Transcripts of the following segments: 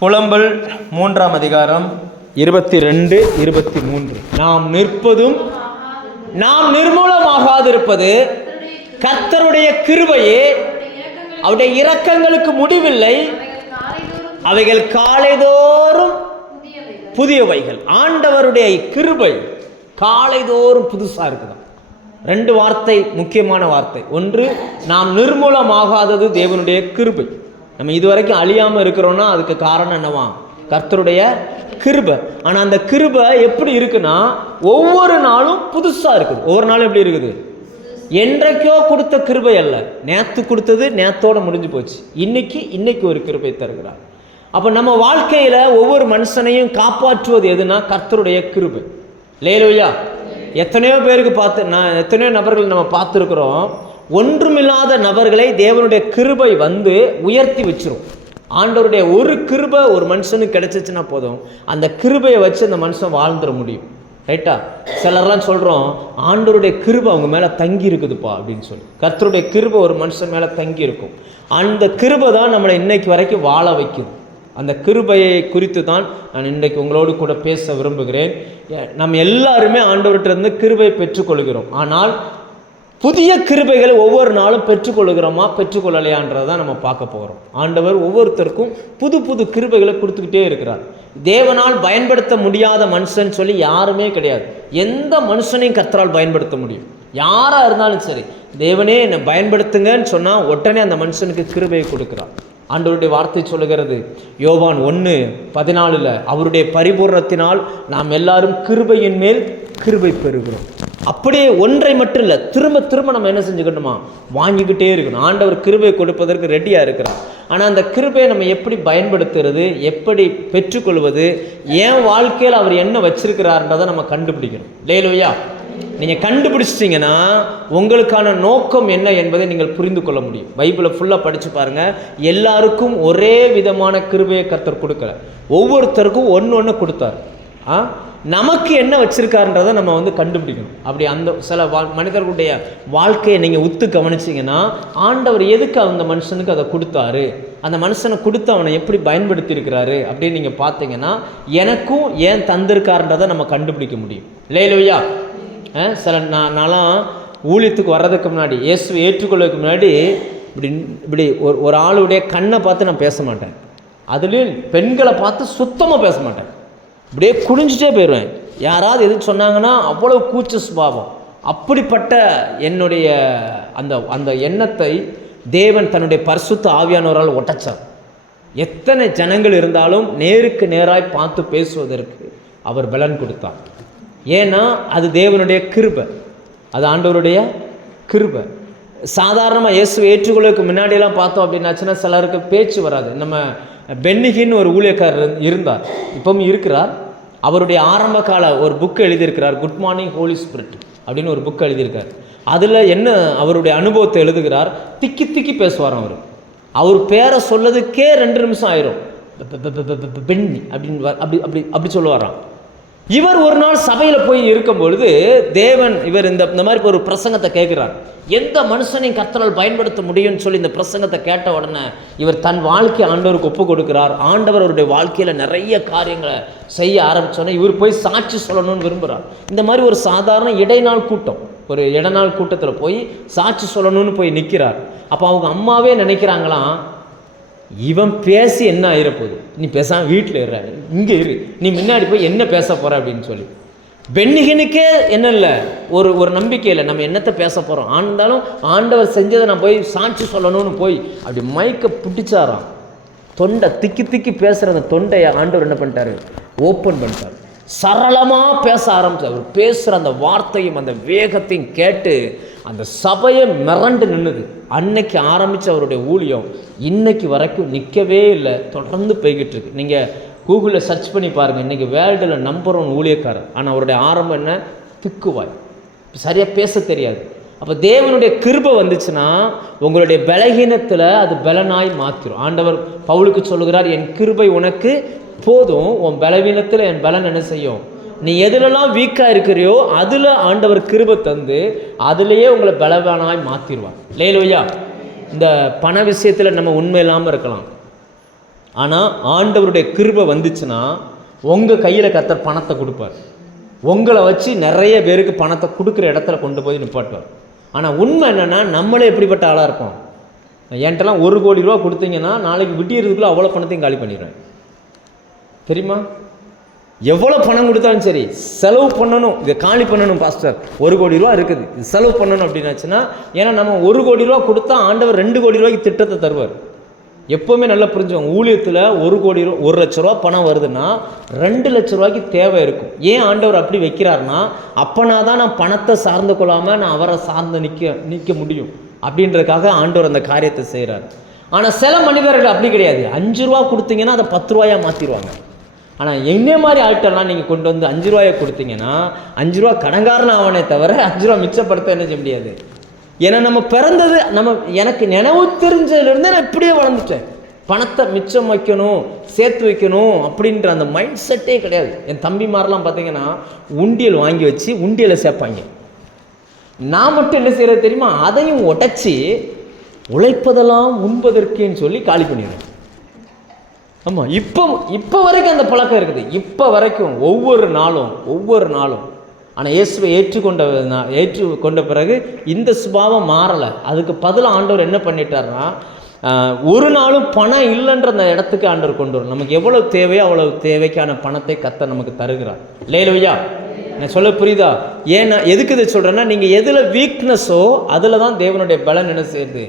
புலம்பல் 3ஆம் அதிகாரம் 22, 23. நாம் நிற்பதும் நாம் நிர்மூலமாகாதிருப்பது கர்த்தருடைய கிருபையே, அவருடைய இரக்கங்களுக்கு முடிவில்லை, அவைகள் காலைதோறும் புதியவைகள். ஆண்டவருடைய கிருபை காலைதோறும் புதுசா இருக்குதான். 2 வார்த்தை, முக்கியமான வார்த்தை. ஒன்று, நாம் நிர்மூலமாகாதது தேவனுடைய கிருபை. நம்ம இதுவரைக்கும் அழியாமல் இருக்கிறோன்னா அதுக்கு காரணம் என்னவா? கர்த்தருடைய கிருபை. ஆனால் அந்த கிருபை எப்படி இருக்குன்னா ஒவ்வொரு நாளும் புதுசாக இருக்குது. ஒவ்வொரு நாளும் எப்படி இருக்குது? என்றைக்கோ கொடுத்த கிருபை அல்ல, நேற்று கொடுத்தது நேத்தோட முடிஞ்சு போச்சு. இன்னைக்கு ஒரு கிருபை தருகிறார். அப்போ நம்ம வாழ்க்கையில் ஒவ்வொரு மனுஷனையும் காப்பாற்றுவது எதுனா கர்த்தருடைய கிருபை. லேலூயா. எத்தனையோ பேருக்கு எத்தனையோ நபர்கள் நம்ம பார்த்துருக்குறோம். ஒன்றுமில்லாத நபர்களை தேவனுடைய கிருபை வந்து உயர்த்தி வச்சிரும். ஆண்டவருடைய ஒரு கிருபை ஒரு மனுஷனுக்கு கிடைச்சிச்சுன்னா போதும், அந்த கிருபையை வச்சு அந்த மனுஷன் வாழ்ந்துட முடியும். ரைட்டா? சிலர்லாம் சொல்கிறோம், ஆண்டவருடைய கிருபை அவங்க மேலே தங்கி இருக்குதுப்பா அப்படின்னு சொல்லி. கர்த்தருடைய கிருபை ஒரு மனுஷன் மேலே தங்கி இருக்கும். அந்த கிருபை தான் நம்மளை இன்னைக்கு வரைக்கும் வாழ வைக்கும். அந்த கிருபையை குறித்து தான் நான் இன்றைக்கு உங்களோடு கூட பேச விரும்புகிறேன். நம்ம எல்லாருமே ஆண்டவர்கிட்ட கிருபை பெற்றுக்கொள்கிறோம். ஆனால் புதிய கிருபைகளை ஒவ்வொரு நாளும் பெற்றுக்கொள்கிறோமா பெற்றுக்கொள்ளலையான்றதான் நம்ம பார்க்க போகிறோம். ஆண்டவர் ஒவ்வொருத்தருக்கும் புது புது கிருபைகளை கொடுத்துக்கிட்டே இருக்கிறார். தேவனால் பயன்படுத்த முடியாத மனுஷன் சொல்லி யாருமே கிடையாது. எந்த மனுஷனையும் கர்த்தரால் பயன்படுத்த முடியும். யாராக இருந்தாலும் சரி, தேவனே என்னை பயன்படுத்துங்கன்னு சொன்னால் உடனே அந்த மனுஷனுக்கு கிருபையை கொடுக்குறார். ஆண்டவருடைய வார்த்தை சொல்லுகிறது, யோவான் 1:14, அவருடைய பரிபூர்ணத்தினால் நாம் எல்லாரும் கிருபையின் மேல் கிருபை பெறுகிறோம். அப்படியே ஒன்றை மட்டும் இல்லை, திரும்ப திரும்ப நம்ம என்ன செஞ்சுக்கணுமா? வாங்கிக்கிட்டே இருக்கணும். ஆண்டவர் கிருபை கொடுப்பதற்கு ரெடியாக இருக்கிறார். ஆனால் அந்த கிருபையை நம்ம எப்படி பயன்படுத்துறது, எப்படி பெற்றுக்கொள்வது, என் வாழ்க்கையில் அவர் என்ன வச்சிருக்கிறார்ன்றதை நம்ம கண்டுபிடிக்கணும். லேலூயா. நீங்கள் கண்டுபிடிச்சிட்டிங்கன்னா உங்களுக்கான நோக்கம் என்ன என்பதை நீங்கள் புரிந்து கொள்ள முடியும். பைபிளை ஃபுல்லாக படித்து பாருங்கள். எல்லாருக்கும் ஒரே விதமான கிருபையை கர்த்தர் கொடுக்கல, ஒவ்வொருத்தருக்கும் ஒன்று கொடுத்தார். நமக்கு என்ன வச்சுருக்காருன்றதை நம்ம கண்டுபிடிக்கணும். அப்படி அந்த சில மனிதர்களுடைய வாழ்க்கையை நீங்கள் உத்து கவனிச்சிங்கன்னா ஆண்டவர் எதுக்கு அந்த மனுஷனுக்கு அதை கொடுத்தாரு, அந்த மனுஷனை கொடுத்து அவனை எப்படி பயன்படுத்தி இருக்கிறாரு அப்படின்னு நீங்கள் பார்த்தீங்கன்னா எனக்கும் ஏன் தந்திருக்காருன்றதை நம்ம கண்டுபிடிக்க முடியும். லேலூயா. சில நான்லாம் ஊழியத்துக்கு வர்றதுக்கு முன்னாடி, இயேசுவை ஏற்றுக்கொள்வதற்கு முன்னாடி இப்படி ஒரு ஆளுடைய கண்ணை பார்த்து நான் பேச மாட்டேன். அதுலேயும் பெண்களை பார்த்து சுத்தமாக பேச மாட்டேன். இப்படியே குடிஞ்சிட்டே போயிடுவேன். யாராவது எதுக்கு சொன்னாங்கன்னா அவ்வளோ கூச்ச சுபாவம். அப்படிப்பட்ட என்னுடைய அந்த எண்ணத்தை தேவன் தன்னுடைய பரிசுத்த ஆவியானவரால் ஒட்டச்சார். எத்தனை ஜனங்கள் இருந்தாலும் நேருக்கு நேராய் பார்த்து பேசுவதற்கு அவர் பலன் கொடுத்தார். ஏன்னா அது தேவனுடைய கிருபை, அது ஆண்டவருடைய கிருபை. சாதாரணமாக இயேசுவை ஏற்றுக்கொள்வதற்கு முன்னாடியெல்லாம் பார்த்தோம் அப்படின்னாச்சுன்னா சிலருக்கு பேச்சு வராது. நம்ம பென்னிகின்னு ஒரு ஊழியக்காரர் இருந்தார், இப்பவும் இருக்கிறார். அவருடைய ஆரம்ப கால ஒரு புக் எழுதியிருக்கிறார், குட் மார்னிங் ஹோலி ஸ்பிரிட் அப்படின்னு ஒரு புக் எழுதியிருக்கார். அதில் என்ன அவருடைய அனுபவத்தை எழுதுகிறார். திக்கி திக்கி பேசுவார். அவர் பேரை சொல்லதுக்கே 2 நிமிஷம் ஆயிரும். பென்னி அப்படின்னு அப்படி சொல்லுவாராம். இவர் ஒரு நாள் சபையில் போய் இருக்கும் பொழுது தேவன் இவர் இந்த மாதிரி ஒரு பிரசங்கத்தை கேட்குறார். எந்த மனுஷனையும் கர்த்தரால் பயன்படுத்த முடியும்னு சொல்லி இந்த பிரசங்கத்தை கேட்ட உடனே இவர் தன் வாழ்க்கையை ஆண்டவருக்கு ஒப்பு கொடுக்கிறார். ஆண்டவர் அவருடைய வாழ்க்கையில் நிறைய காரியங்களை செய்ய ஆரம்பித்தோன்னே இவர் போய் சாட்சி சொல்லணும்னு விரும்புகிறார். இந்த மாதிரி ஒரு சாதாரண இடைநாள் கூட்டம், ஒரு இடைநாள் கூட்டத்தில் போய் சாட்சி சொல்லணும்னு போய் நிற்கிறார். அப்போ அவங்க அம்மாவே நினைக்கிறாங்களாம், இவன் பேசி என்ன ஆயிரப்போகுது, நீ பேசாமல் வீட்டில் இருற, இங்கே இரு, நீ முன்னாடி போய் என்ன பேச போகிற அப்படின்னு சொல்லி. பென்னிகனுக்கே என்ன இல்லை, ஒரு நம்பிக்கை இல்லை, நம்ம என்னத்தை பேச போகிறோம். ஆனாலும் ஆண்டவர் செஞ்சதை நான் போய் சாட்சி சொல்லணும்னு போய் அப்படி மைக்கை பிடிச்சாராம். தொண்டை திக்கி திக்கி பேசுகிற அந்த தொண்டையை ஆண்டவர் என்ன பண்ணிட்டாரு? ஓப்பன் பண்ணிட்டார். சரளமாக பேச ஆரம்பித்தார். அவர் பேசுகிற அந்த வார்த்தையும் அந்த வேகத்தையும் கேட்டு அந்த சபையை மிரண்டு நின்றுது. அன்னைக்கு ஆரம்பித்த அவருடைய ஊழியம் இன்னைக்கு வரைக்கும் நிற்கவே இல்லை, தொடர்ந்து போய்கிட்டு இருக்கு. நீங்கள் கூகுளில் சர்ச் பண்ணி பாருங்கள். இன்றைக்கி வேர்ல்டில் நம்பர் 1 ஊழியக்காரர். ஆனால் அவருடைய ஆரம்பம் என்ன? திக்குவாய், சரியாக பேச தெரியாது. அப்போ தேவனுடைய கிருபை வந்துச்சுன்னா உங்களுடைய பலகீனத்தில் அது பலனாய் மாற்றிடும். ஆண்டவர் பவுலுக்கு சொல்லுகிறார், என் கிருபை உனக்கு போதும், உன் பலவீனத்தில் என் பலன் என்ன செய்யும். நீ எதுலெல்லாம் வீக்காக இருக்கிறியோ அதில் ஆண்டவர் கிருபை தந்து அதுலேயே உங்களை பலவானாய் மாற்றிடுவார். லேலூயா. இந்த பண விஷயத்தில் நம்ம உண்மை இல்லாமல் இருக்கலாம். ஆனால் ஆண்டவருடைய கிருபை வந்துச்சுன்னா உங்கள் கையில் கர்த்தர் பணத்தை கொடுப்பார். உங்களை வச்சு நிறைய பேருக்கு பணத்தை கொடுக்குற இடத்துல கொண்டு போய் நிப்பாட்டுவார். ஆனால் உண்மை என்னென்னா, நம்மளே எப்படிப்பட்ட ஆளாக இருப்போம். என்கிட்டலாம் 1 கோடி ரூபா கொடுத்தீங்கன்னா நாளைக்கு விட்டியறதுக்குள்ளே அவ்வளோ பணத்தையும் காலி பண்ணிடுவேன். தெரியுமா? எவ்வளோ பணம் கொடுத்தாலும் சரி, செலவு பண்ணணும், இதை காலி பண்ணணும். பாஸ்டர் 1 கோடி ரூபா இருக்குது, இது செலவு பண்ணணும் அப்படின்னாச்சுன்னா, ஏன்னா நம்ம 1 கோடி ரூபா கொடுத்தா ஆண்டவர் 2 கோடி ரூபாய்க்கு திட்டத்தை தருவார். எப்போவுமே நல்லா புரிஞ்சுவாங்க. ஊழியத்தில் 1 கோடி ரூபா 1 லட்ச ரூபா பணம் வருதுன்னா 2 லட்ச ரூபாய்க்கு தேவை இருக்கும். ஏன் ஆண்டவர் அப்படி வைக்கிறாருன்னா, அப்போனா தான் நான் பணத்தை சார்ந்து கொள்ளாமல் நான் அவரை சார்ந்து நிற்க முடியும் அப்படின்றதுக்காக ஆண்டவர் அந்த காரியத்தை செய்கிறார். ஆனால் சில மனிதர்கள் அப்படி கிடையாது. 5 ரூபா கொடுத்தீங்கன்னா அதை 10 ரூபாயாக மாற்றிடுவாங்க. ஆனால் என்ன மாதிரி ஆள்கிட்டலாம் நீங்கள் கொண்டு வந்து 5 ரூபாயை கொடுத்தீங்கன்னா 5 ரூபா கடன்காரன் ஆவனே தவிர 5 ரூபா மிச்சப்படுத்த என்ன செய்ய முடியாது. ஏன்னா நம்ம பிறந்தது, எனக்கு நினைவு தெரிஞ்சதுலேருந்து நான் இப்படியே வளர்ந்துட்டேன். பணத்தை மிச்சம் வைக்கணும், சேர்த்து வைக்கணும் அப்படின்ற அந்த மைண்ட் செட்டே கிடையாது. என் தம்பிமாரெலாம் பார்த்தீங்கன்னா உண்டியல் வாங்கி வச்சு உண்டியலை சேர்ப்பாங்க. நான் மட்டும் என்ன செய்கிறது தெரியுமா, அதையும் உடைச்சி உழைப்பதெல்லாம் உண்பதற்கேன்னு சொல்லி காலி பண்ணிடுவேன். ஆமாம், இப்போ வரைக்கும் அந்த பழக்கம் இருக்குது. இப்போ வரைக்கும் ஒவ்வொரு நாளும். ஆனால் இயேசுவை ஏற்றுக்கொண்ட பிறகு இந்த சுபாவம் மாறலை. அதுக்கு பதிலாக ஆண்டவர் என்ன பண்ணிட்டாருன்னா, ஒரு நாளும் பணம் இல்லைன்ற அந்த இடத்துக்கு ஆண்டவர் கொண்டு வரும். நமக்கு எவ்வளோ தேவையோ அவ்வளோ தேவைக்கான பணத்தை கர்த்தர் நமக்கு தருகிறார். இல்லையா? நான் சொல்ல புரியுதா? ஏன்னா எதுக்கு இதை சொல்கிறேன்னா, நீங்கள் எதில் வீக்னஸோ அதில் தான் தேவனுடைய பலன் என்ன செய்யுது,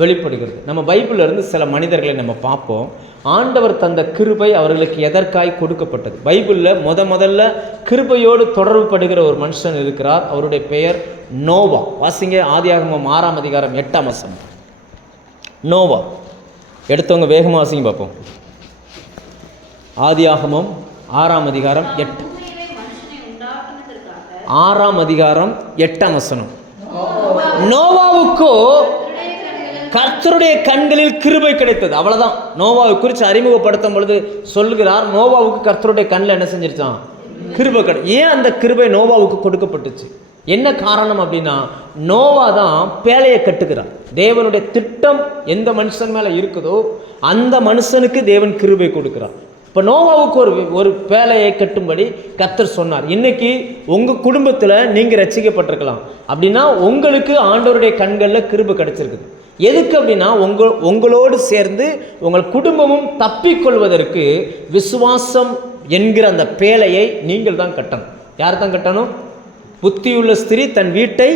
வெளிப்படுகிறது. நம்ம பைபிளில் இருந்து சில மனிதர்களை நம்ம பார்ப்போம். ஆண்டவர் தந்த கிருபை அவர்களுக்கு எதற்காய் கொடுக்கப்பட்டது. பைபிளில் முதல்ல கிருபையோடு தொடர்பு படுகிற ஒரு மனுஷன் இருக்கிறார். அவருடைய பெயர் நோவா. வாசிங்க, ஆதியாகமம் 6ஆம் அதிகாரம் 8ஆம் வசனம். நோவா எடுத்தவங்க வேகமாக வாசிங்க பார்ப்போம். ஆதியாகமம் 6ஆம் அதிகாரம் 8ஆம் வசனம். நோவாவுக்கோ கர்த்தருடைய கண்களில் கிருபை கிடைத்தது. அவ்வளவுதான். நோவாவை குறித்து அறிமுகப்படுத்தும் பொழுது சொல்லுகிறார், நோவாவுக்கு கர்த்தருடைய கண்ணில் என்ன செஞ்சிருச்சான், கிருபை ஏன் அந்த கிருபை நோவாவுக்கு கொடுக்கப்பட்டுச்சு? என்ன காரணம் அப்படின்னா, நோவா தான் பேழையை கட்டுகிறார். தேவனுடைய திட்டம் எந்த மனுஷன் மேல இருக்குதோ அந்த மனுஷனுக்கு தேவன் கிருபை கொடுக்கிறார். இப்போ நோவாவுக்கு ஒரு பேழையை கட்டும்படி கர்த்தர் சொன்னார். இன்னைக்கு உங்கள் குடும்பத்தில் நீங்கள் ரட்சிக்கப்பட்டிருக்கலாம் அப்படின்னா உங்களுக்கு ஆண்டவருடைய கண்களில் கிருபை கிடைச்சிருக்குது. எதுக்கு அப்படின்னா, உங்களோடு சேர்ந்து உங்கள் குடும்பமும் தப்பிக்கொள்வதற்கு விசுவாசம் என்கிற அந்த பேழையை நீங்கள் தான் கட்டணும். யார் தான் கட்டணும்? புத்தியுள்ள ஸ்திரீ தன் வீட்டை,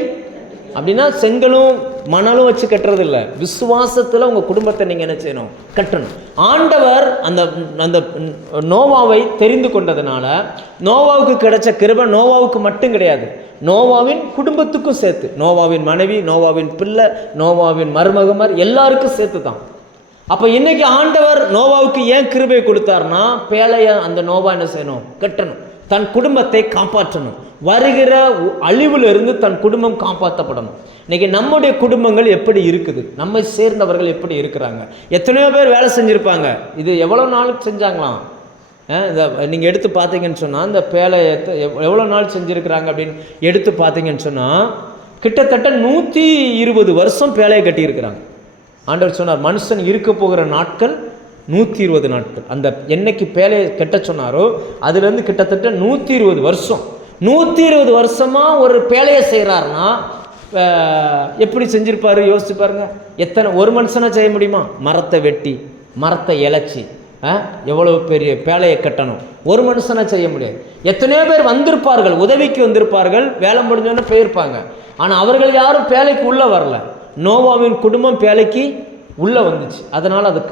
அப்படின்னா செங்கலும் மணலும் வச்சு கட்டுறது இல்லை, விசுவாசத்தில் உங்கள் குடும்பத்தை நீங்கள் என்ன செய்யணும், கட்டணும். ஆண்டவர் அந்த நோவாவை தெரிந்து கொண்டதுனால நோவாவுக்கு கிடைச்ச கிருபை நோவாவுக்கு மட்டும் கிடையாது, நோவாவின் குடும்பத்துக்கும் சேர்த்து. நோவாவின் மனைவி, நோவாவின் பிள்ளை, நோவாவின் மருமகமார் எல்லாருக்கும் சேர்த்து தான். அப்போ இன்னைக்கு ஆண்டவர் நோவாவுக்கு ஏன் கிருபை கொடுத்தாருன்னா, பேழையை அந்த நோவா என்ன செய்யணும், கட்டணும், தன் குடும்பத்தை காப்பாற்றணும், வருகிற அழிவிலிருந்து தன் குடும்பம் காப்பாற்றப்படணும். இன்னைக்கு நம்முடைய குடும்பங்கள் எப்படி இருக்குது, நம்மை சேர்ந்தவர்கள் எப்படி இருக்கிறாங்க, எத்தனையோ பேர் வேலை செஞ்சுருப்பாங்க. இது எவ்வளோ நாள் செஞ்சாங்களாம், நீங்கள் எடுத்து பார்த்தீங்கன்னு சொன்னால் இந்த பேழையை எவ்வளோ நாள் செஞ்சுருக்கிறாங்க அப்படின்னு எடுத்து பார்த்தீங்கன்னு சொன்னால் கிட்டத்தட்ட 120 வருஷம் பேழையை கட்டியிருக்கிறாங்க. ஆண்டவர் சொன்னார், மனுஷன் இருக்க போகிற நாட்கள் 120 நாட்கள். அந்த என்னைக்கு பேழையை கட்ட சொன்னாரோ அதுலேருந்து கிட்டத்தட்ட 120 வருஷம். 120 வருஷமாக ஒரு பேழையை செய்கிறாருன்னா எப்படி செஞ்சுருப்பாரு யோசிச்சு பாருங்க. எத்தனை ஒரு மனுஷனை செய்ய முடியுமா? மரத்தை வெட்டி மரத்தை இலைச்சி எவ்வளவு பெரிய பேழையை கட்டணும், ஒரு மனுஷனை செய்ய முடியாது. எத்தனையோ பேர் வந்திருப்பார்கள், உதவிக்கு வந்திருப்பார்கள், வேலை முடிஞ்சோன்னு போயிருப்பாங்க. ஆனால் அவர்கள் யாரும் பேழைக்கு உள்ளே வரல. நோவாவின் குடும்பம் பேழைக்கு உள்ளே வந்துச்சு, அதனால் அது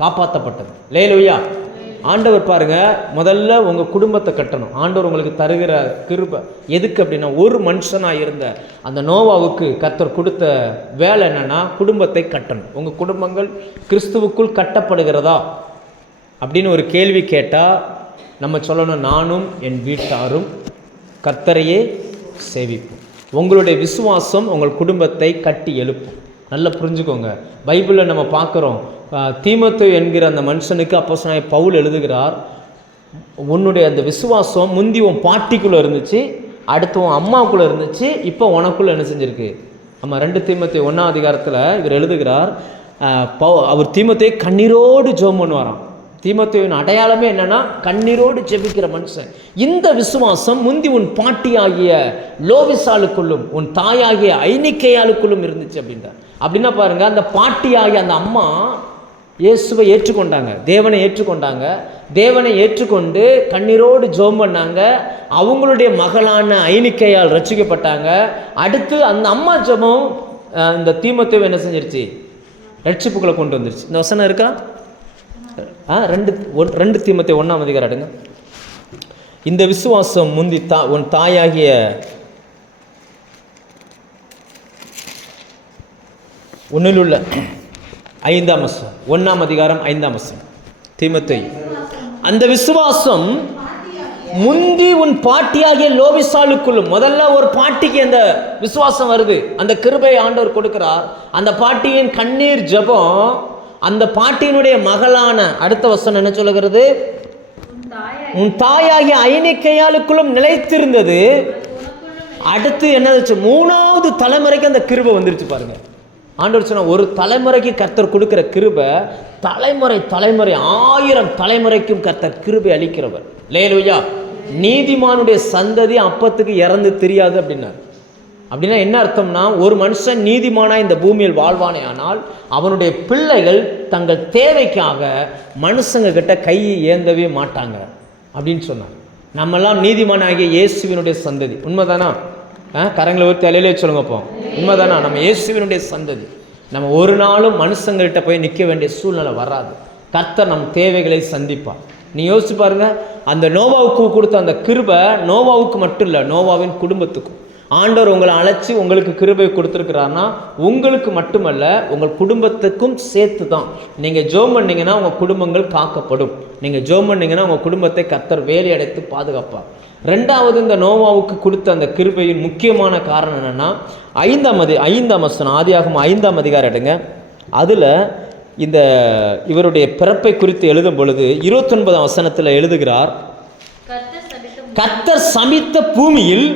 காப்பாற்றப்பட்டது. லேலுயா. ஆண்டவர் பாருங்க, முதல்ல உங்கள் குடும்பத்தை கட்டணும். ஆண்டவர் உங்களுக்கு தருகிற கிருபை எதுக்கு அப்படின்னா, ஒரு மனுஷனாக இருந்த அந்த நோவாவுக்கு கர்த்தர் கொடுத்த வேலை என்னன்னா, குடும்பத்தை கட்டணும். உங்கள் குடும்பங்கள் கிறிஸ்துவுக்குள் கட்டப்படுகிறதா அப்படின்னு ஒரு கேள்வி கேட்டால் நம்ம சொல்லணும், நானும் என் வீட்டாரும் கர்த்தரையே சேவிப்போம். உங்களுடைய விசுவாசம் உங்கள் குடும்பத்தை கட்டி எழுப்பும். நல்லா புரிஞ்சுக்கோங்க. பைபிளில் நம்ம பார்க்குறோம், தீமோத்தேயு என்கிற அந்த மனுஷனுக்கு அப்போஸ்தலனாகிய பவுல் எழுதுகிறார், உன்னுடைய அந்த விசுவாசம் முந்தி உன் பாட்டிக்குள்ளே இருந்துச்சு, அடுத்து உன் அம்மாவுக்குள்ளே இருந்துச்சு, இப்போ உனக்குள்ளே என்ன செஞ்சுருக்கு. ஆமாம், 2 தீமோத்தேயு 1ஆம் அதிகாரத்தில் இவர் எழுதுகிறார், அவர் தீமோத்தேயு கண்ணீரோடு ஜெபம் பண்ணுவாராம். தீமோத்தேயுவின் அடையாளமே என்னன்னா கண்ணீரோடு ஜெபிக்கிற மனுஷன். இந்த விசுவாசம் முந்தி உன் பாட்டியாகிய லோவிசாளுக்குள்ளும் உன் தாயாகிய ஐனிக்கையாளுக்குள்ளும் இருந்துச்சு அப்படின்றார். அப்படின்னா பாருங்க, அந்த பாட்டியாகிய அந்த அம்மா இயேசுவை ஏற்றுக்கொண்டாங்க, தேவனை ஏற்றுக்கொண்டாங்க. தேவனை ஏற்றுக்கொண்டு கண்ணீரோடு ஜெபம் பண்ணாங்க. அவங்களுடைய மகளான ஐனிக்கையால் ரட்சிக்கப்பட்டாங்க. அடுத்து அந்த அம்மா ஜெபம் இந்த தீமோத்தேயுவை என்ன செஞ்சிருச்சு? ரட்சிப்புகளை கொண்டு வந்துருச்சு. இந்த வசனம் இருக்கா? 2 தீமோத்தேயு 1ஆம் அதிகாரம் எடுங்க. இந்த விசுவாசம் முந்தி உன் தாயாகிய ஒன்னிலுள்ள 5ஆம் வசனம், 1ஆம் அதிகாரம் 5ஆம் வசனம். தீமோத்தேயு, அந்த விசுவாசம் முந்தி உன் பாட்டியாகிய லோவிசாளுக்குள்ளும். முதல்ல ஒரு பாட்டிக்கு அந்த விசுவாசம் வருது, அந்த கிருபையை ஆண்டவர் கொடுக்கிறார். அந்த பாட்டியின் கண்ணீர் ஜெபம் அந்த பாட்டியினுடைய மகளான அடுத்த வசனம் என்ன சொல்லுகிறது? உன் தாயாகிய ஐனிக்கையாளுக்குள்ளும் நிலைத்திருந்தது. அடுத்து என்னது? 3வது தலைமுறைக்கு அந்த கிருபை வந்துருச்சு பாருங்க. ஆண்டவர் சொன்ன ஒரு தலைமுறைக்கு கர்த்தர் கொடுக்கிற கிருபை தலைமுறை 1000 தலைமுறைக்கும் கர்த்தர் கிருபை அளிக்கிறவர். லேலூயா. நீதிமானுடைய சந்ததி அப்பத்துக்கு இறந்து தெரியாது அப்படின்னார். அப்படின்னா என்ன அர்த்தம்னா, ஒரு மனுஷன் நீதிமானா இந்த பூமியில் வாழ்வானே ஆனால் அவனுடைய பிள்ளைகள் தங்கள் தேவைக்காக மனுஷங்க கிட்ட கையை ஏந்தவே மாட்டாங்க அப்படின்னு சொன்னார். நம்மெல்லாம் நீதிமானாகிய இயேசுவினுடைய சந்ததி. உண்மைதானா? கரங்களை ஒரு தலையிலே சொல்லுங்கப்போ. உண்மைதானா? நம்ம இயேசுவினுடைய சந்ததி. நம்ம ஒரு நாளும் மனுஷங்கள்கிட்ட போய் நிற்க வேண்டிய சூழ்நிலை வராது. கர்த்தர் நம் தேவைகளை சந்திப்பார். நீ யோசிச்சு பாருங்க, அந்த நோவாவுக்கு கொடுத்த அந்த கிருபை நோவாவுக்கு மட்டும் இல்லை, நோவாவின் குடும்பத்துக்கும். ஆண்டவர் உங்களை அழைச்சி உங்களுக்கு கிருபை கொடுத்துருக்கிறாருன்னா உங்களுக்கு மட்டுமல்ல, உங்கள் குடும்பத்துக்கும் சேர்த்து தான். நீங்கள் ஜெபம் பண்ணீங்கன்னா உங்கள் குடும்பங்கள் காக்கப்படும். நீங்கள் ஜெபம் பண்ணீங்கன்னா உங்கள் குடும்பத்தை கர்த்தர் வேலையடைத்து பாதுகாப்பார். 2வது, இந்த நோவாவுக்கு கொடுத்த அந்த கிருபையின் முக்கியமான காரணம் என்னென்னா, 5ஆம் வசனம், ஆதியாகமம் 5ஆம் அதிகாரம் எடுங்க. அதில் இந்த இவருடைய பிறப்பை குறித்து எழுதும் பொழுது 29ஆம் வசனத்தில் எழுதுகிறார், கர்த்தர் சபித்த பூமியில்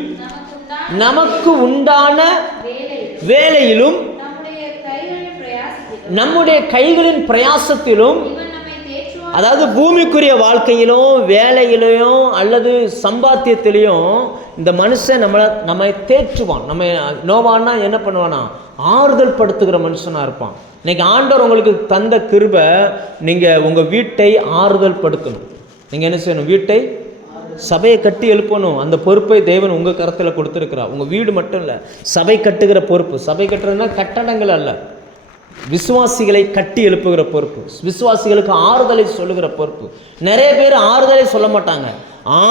நமக்கு உண்டான வேலையிலும் நம்முடைய கைகளின் பிரயாசத்திலும், அதாவது பூமிக்குரிய வாழ்க்கையிலும் வேலையிலையும் அல்லது சம்பாத்தியத்திலையும் இந்த மனுஷன் நம்மை தேற்றுவான். நம்ம நோவான்னா என்ன பண்ணுவானா? ஆறுதல் படுத்துகிற மனுஷனாக இருப்பான். இன்னைக்கு ஆண்டவர் உங்களுக்கு தந்த கிருபை, நீங்கள் உங்கள் வீட்டை ஆறுதல் படுத்தணும். நீங்கள் என்ன செய்யணும்? வீட்டை, சபையை கட்டி எழுப்பணும். அந்த பொறுப்பை தேவன் உங்கள் கரத்தில் கொடுத்துருக்கிறார். உங்கள் வீடு மட்டும் இல்லை, சபை கட்டுகிற பொறுப்பு. சபை கட்டுறதுனா கட்டடங்கள் அல்ல, விசுவாசிகளை கட்டி எழுப்புகிற பொறுப்பு, விசுவாசிகளுக்கு ஆறுதலை சொல்லுகிற பொறுப்பு. நிறைய பேர் ஆறுதலை சொல்ல மாட்டாங்க.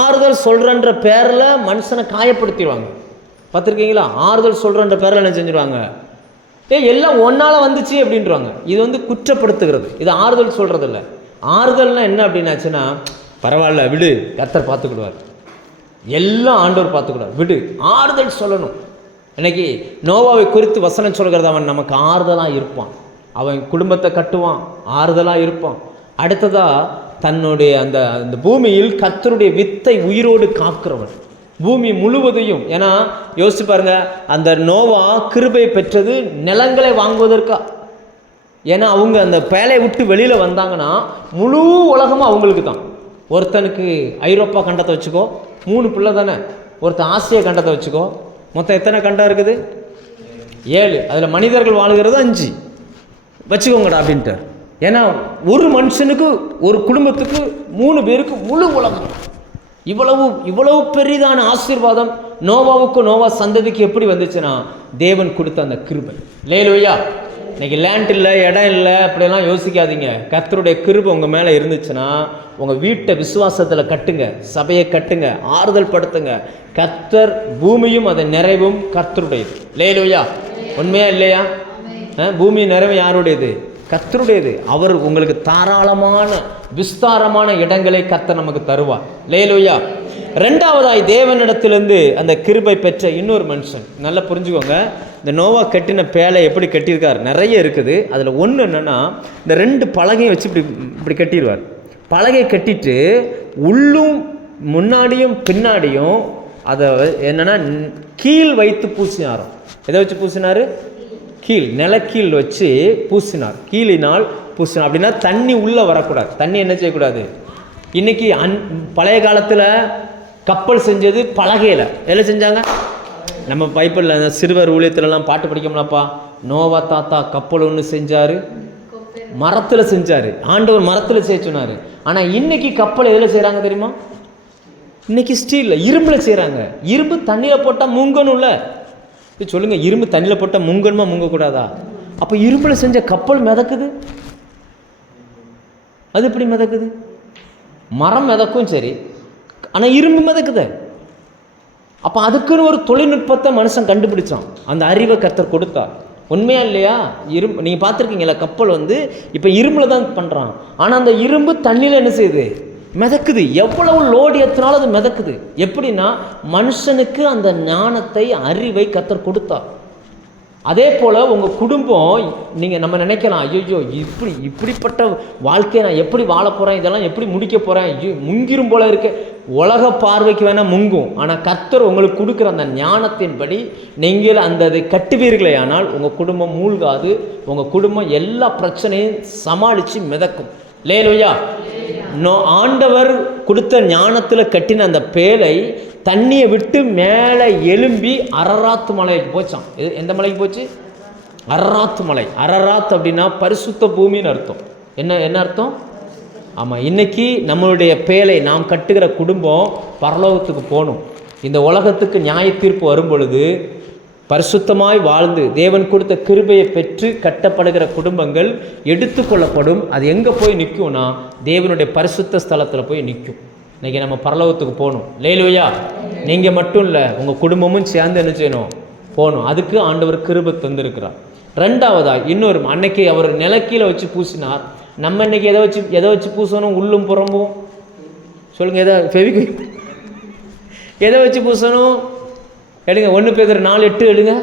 ஆறுதல் சொல்கிறன்ற பேரில் மனுஷனை காயப்படுத்திடுவாங்க. பார்த்துருக்கீங்களா? ஆறுதல் சொல்கிறன்ற பேரில் என்ன செஞ்சுருவாங்க? எல்லாம் ஒன்றால் வந்துச்சு அப்படின்றாங்க. இது குற்றப்படுத்துகிறது. இது ஆறுதல் சொல்கிறது இல்லை. ஆறுதல்னா என்ன அப்படின்னாச்சுன்னா, பரவாயில்ல விடு, கர்த்தர் பார்த்துக்கிடுவார், எல்லாம் ஆண்டவர் பார்த்துக்கிடுவார், விடு. ஆறுதல் சொல்லணும். இன்னைக்கு நோவாவை குறித்து வசனம் சொல்கிறது, அவன் நமக்கு ஆறுதலாக இருப்பான். அவன் குடும்பத்தை கட்டுவான், ஆறுதலாக இருப்பான். அடுத்ததாக தன்னுடைய அந்த பூமியில் கர்த்தருடைய வித்தை உயிரோடு காக்கிறவன், பூமி முழுவதையும். ஏன்னா யோசிச்சு பாருங்க, அந்த நோவா கிருபை பெற்றது நிலங்களை வாங்குவதற்கா. ஏன்னா அவங்க அந்த பேலையை விட்டு வெளியில் வந்தாங்கன்னா முழு உலகமும் அவங்களுக்கு தான். ஒருத்தனுக்கு ஐரோப்பா கண்டத்தை வச்சுக்கோ, 3 பிள்ளை தானே. ஒருத்தன் ஆசிய கண்டத்தை வச்சுக்கோ, மொத்தம் எத்தனை கண்டம் இருக்குது? 7. அதில் மனிதர்கள் வாழ்கிறது 5 வச்சுக்கோங்கடா அப்படின்ட்டு. ஏன்னா ஒரு மனுஷனுக்கு, ஒரு குடும்பத்துக்கு 3 பேருக்கு முழு உலகம். இவ்வளவு பெரிதான ஆசீர்வாதம் நோவாவுக்கு, நோவா சந்ததிக்கு எப்படி வந்துச்சுன்னா, தேவன் கொடுத்த அந்த கிருபை. லேலூயா. இன்னைக்கு லேண்ட் இல்லை, இடம் இல்லை, அப்படியெல்லாம் யோசிக்காதீங்க. கர்த்தருடைய கிருபை உங்கள் மேலே இருந்துச்சுன்னா உங்கள் வீட்டை விசுவாசத்தில் கட்டுங்க, சபையை கட்டுங்க, ஆறுதல் படுத்துங்க. கர்த்தர் பூமியும் அதை நிறைவும் கர்த்தருடையது. லேலூயா. உண்மையா இல்லையா? பூமி நிறைவு யாருடையது? கர்த்தருடையது. அவர் உங்களுக்கு தாராளமான விஸ்தாரமான இடங்களை கர்த்தர் நமக்கு தருவார். லேலூயா. 2வதாய் தேவனிடத்திலிருந்து அந்த கிருபை பெற்ற இன்னொரு மனுஷன். நல்லா புரிஞ்சுக்கோங்க, இந்த நோவா கட்டின பேலை எப்படி கட்டியிருக்கார் நிறைய இருக்குது. அதில் ஒன்று என்னென்னா, இந்த 2 பலகையை வச்சு இப்படி கட்டிடுவார். பலகை கட்டிட்டு உள்ளும் முன்னாடியும் பின்னாடியும் அதை என்னென்னா கீழ் வைத்து பூசினாராம். எதை வச்சு பூசினார்? கீழ், நிலக்கீழ் வச்சு பூசினார். கீழினால் பூசணும். அப்படின்னா தண்ணி உள்ளே வரக்கூடாது. தண்ணி என்ன செய்யக்கூடாது? இன்றைக்கி பழைய காலத்தில் கப்பல் செஞ்சது பலகையில். எல்லாம் செஞ்சாங்க. நம்ம பைப்பிளில் சிறுவர் ஊழியத்துலலாம் பாட்டு படிக்கணும்லப்பா, நோவா தாத்தா கப்பல் ஒன்று செஞ்சார், மரத்தில் செஞ்சார். ஆண்டவர் மரத்தில் செய்ய சொன்னார். ஆனால் இன்றைக்கி கப்பல் எதில் செய்கிறாங்க தெரியுமா? இன்றைக்கி ஸ்டீலில், இரும்பில் செய்கிறாங்க. இரும்பு தண்ணியில் போட்டால் முங்கணும்ல. சொல்லுங்கள், இரும்பு தண்ணியில் போட்டால் முங்கணுமா முங்கக்கூடாதா? அப்போ இரும்பில் செஞ்ச கப்பல் மிதக்குது. அது எப்படி மிதக்குது? மரம் மிதக்கும் சரி, ஆனால் இரும்பு மிதக்குது. அப்போ அதுக்குன்னு ஒரு தொழில்நுட்பத்தை மனுஷன் கண்டுபிடிச்சான். அந்த அறிவை கர்த்தர் கொடுத்தா. உண்மையா இல்லையா? இரும்பு நீங்கள் பார்த்துருக்கீங்களா? கப்பல் இப்போ இரும்பில் தான் பண்ணுறான். ஆனால் அந்த இரும்பு தண்ணியில் என்ன செய்யுது? மிதக்குது. எவ்வளவு லோடு ஏற்றினாலும் அது மிதக்குது. எப்படின்னா மனுஷனுக்கு அந்த ஞானத்தை, அறிவை கர்த்தர் கொடுத்தா. அதே போல் உங்கள் குடும்பம், நீங்கள் நம்ம நினைக்கலாம், ஐயோ இப்படிப்பட்ட வாழ்க்கையை நான் எப்படி வாழ போகிறேன், இதெல்லாம் எப்படி முடிக்க போகிறேன், முங்கிரும் போல இருக்க. உலக பார்வைக்கு வேணால் முங்கும். ஆனால் கர்த்தர் உங்களுக்கு கொடுக்குற அந்த ஞானத்தின்படி நீங்கள் அதை கட்டுவீர்களே ஆனால் உங்கள் குடும்பம் மூழ்காது. உங்கள் குடும்பம் எல்லா பிரச்சனையும் சமாளித்து மிதக்கும். லேலுயா. ஆண்டவர் கொடுத்த ஞானத்தில் கட்டின அந்த பேழை தண்ணியை விட்டு மேலே எழும்பி அரராத்து மலைக்கு போச்சான். எந்த மலைக்கு போச்சு? அரராத்து மலை. அரராத் அப்படின்னா பரிசுத்த பூமின்னு அர்த்தம். என்ன அர்த்தம்? ஆமாம், இன்னைக்கு நம்மளுடைய பேழை, நாம் கட்டுகிற குடும்பம் பரலோகத்துக்கு போகணும். இந்த உலகத்துக்கு நியாய தீர்ப்பு வரும் பொழுது பரிசுத்தமாய் வாழ்ந்து தேவன் கொடுத்த கிருபையை பெற்று கட்டப்படுகிற குடும்பங்கள் எடுத்துக்கொள்ளப்படும். அது எங்கே போய் நிற்கும்னா தேவனுடைய பரிசுத்த ஸ்தலத்தில் போய் நிற்கும். இன்றைக்கி நம்ம பரலோகத்துக்கு போகணும். லேலுயா. நீங்கள் மட்டும் இல்லை, உங்கள் குடும்பமும் சேர்ந்து என்ன செய்யணும்? போகணும். அதுக்கு ஆண்டவர் கிருபை தந்திருக்கிறார். ரெண்டாவதாக இன்னொரு, அன்னைக்கு அவர் நிலக்கீழே வச்சு பூசினார். நம்ம இன்றைக்கி எதை வச்சு பூசணும்? உள்ளும் புறம்பும் சொல்லுங்கள். எதை வச்சு பூசணும்? எடுங்க 1 பேதுரு 4:8 எடுங்க.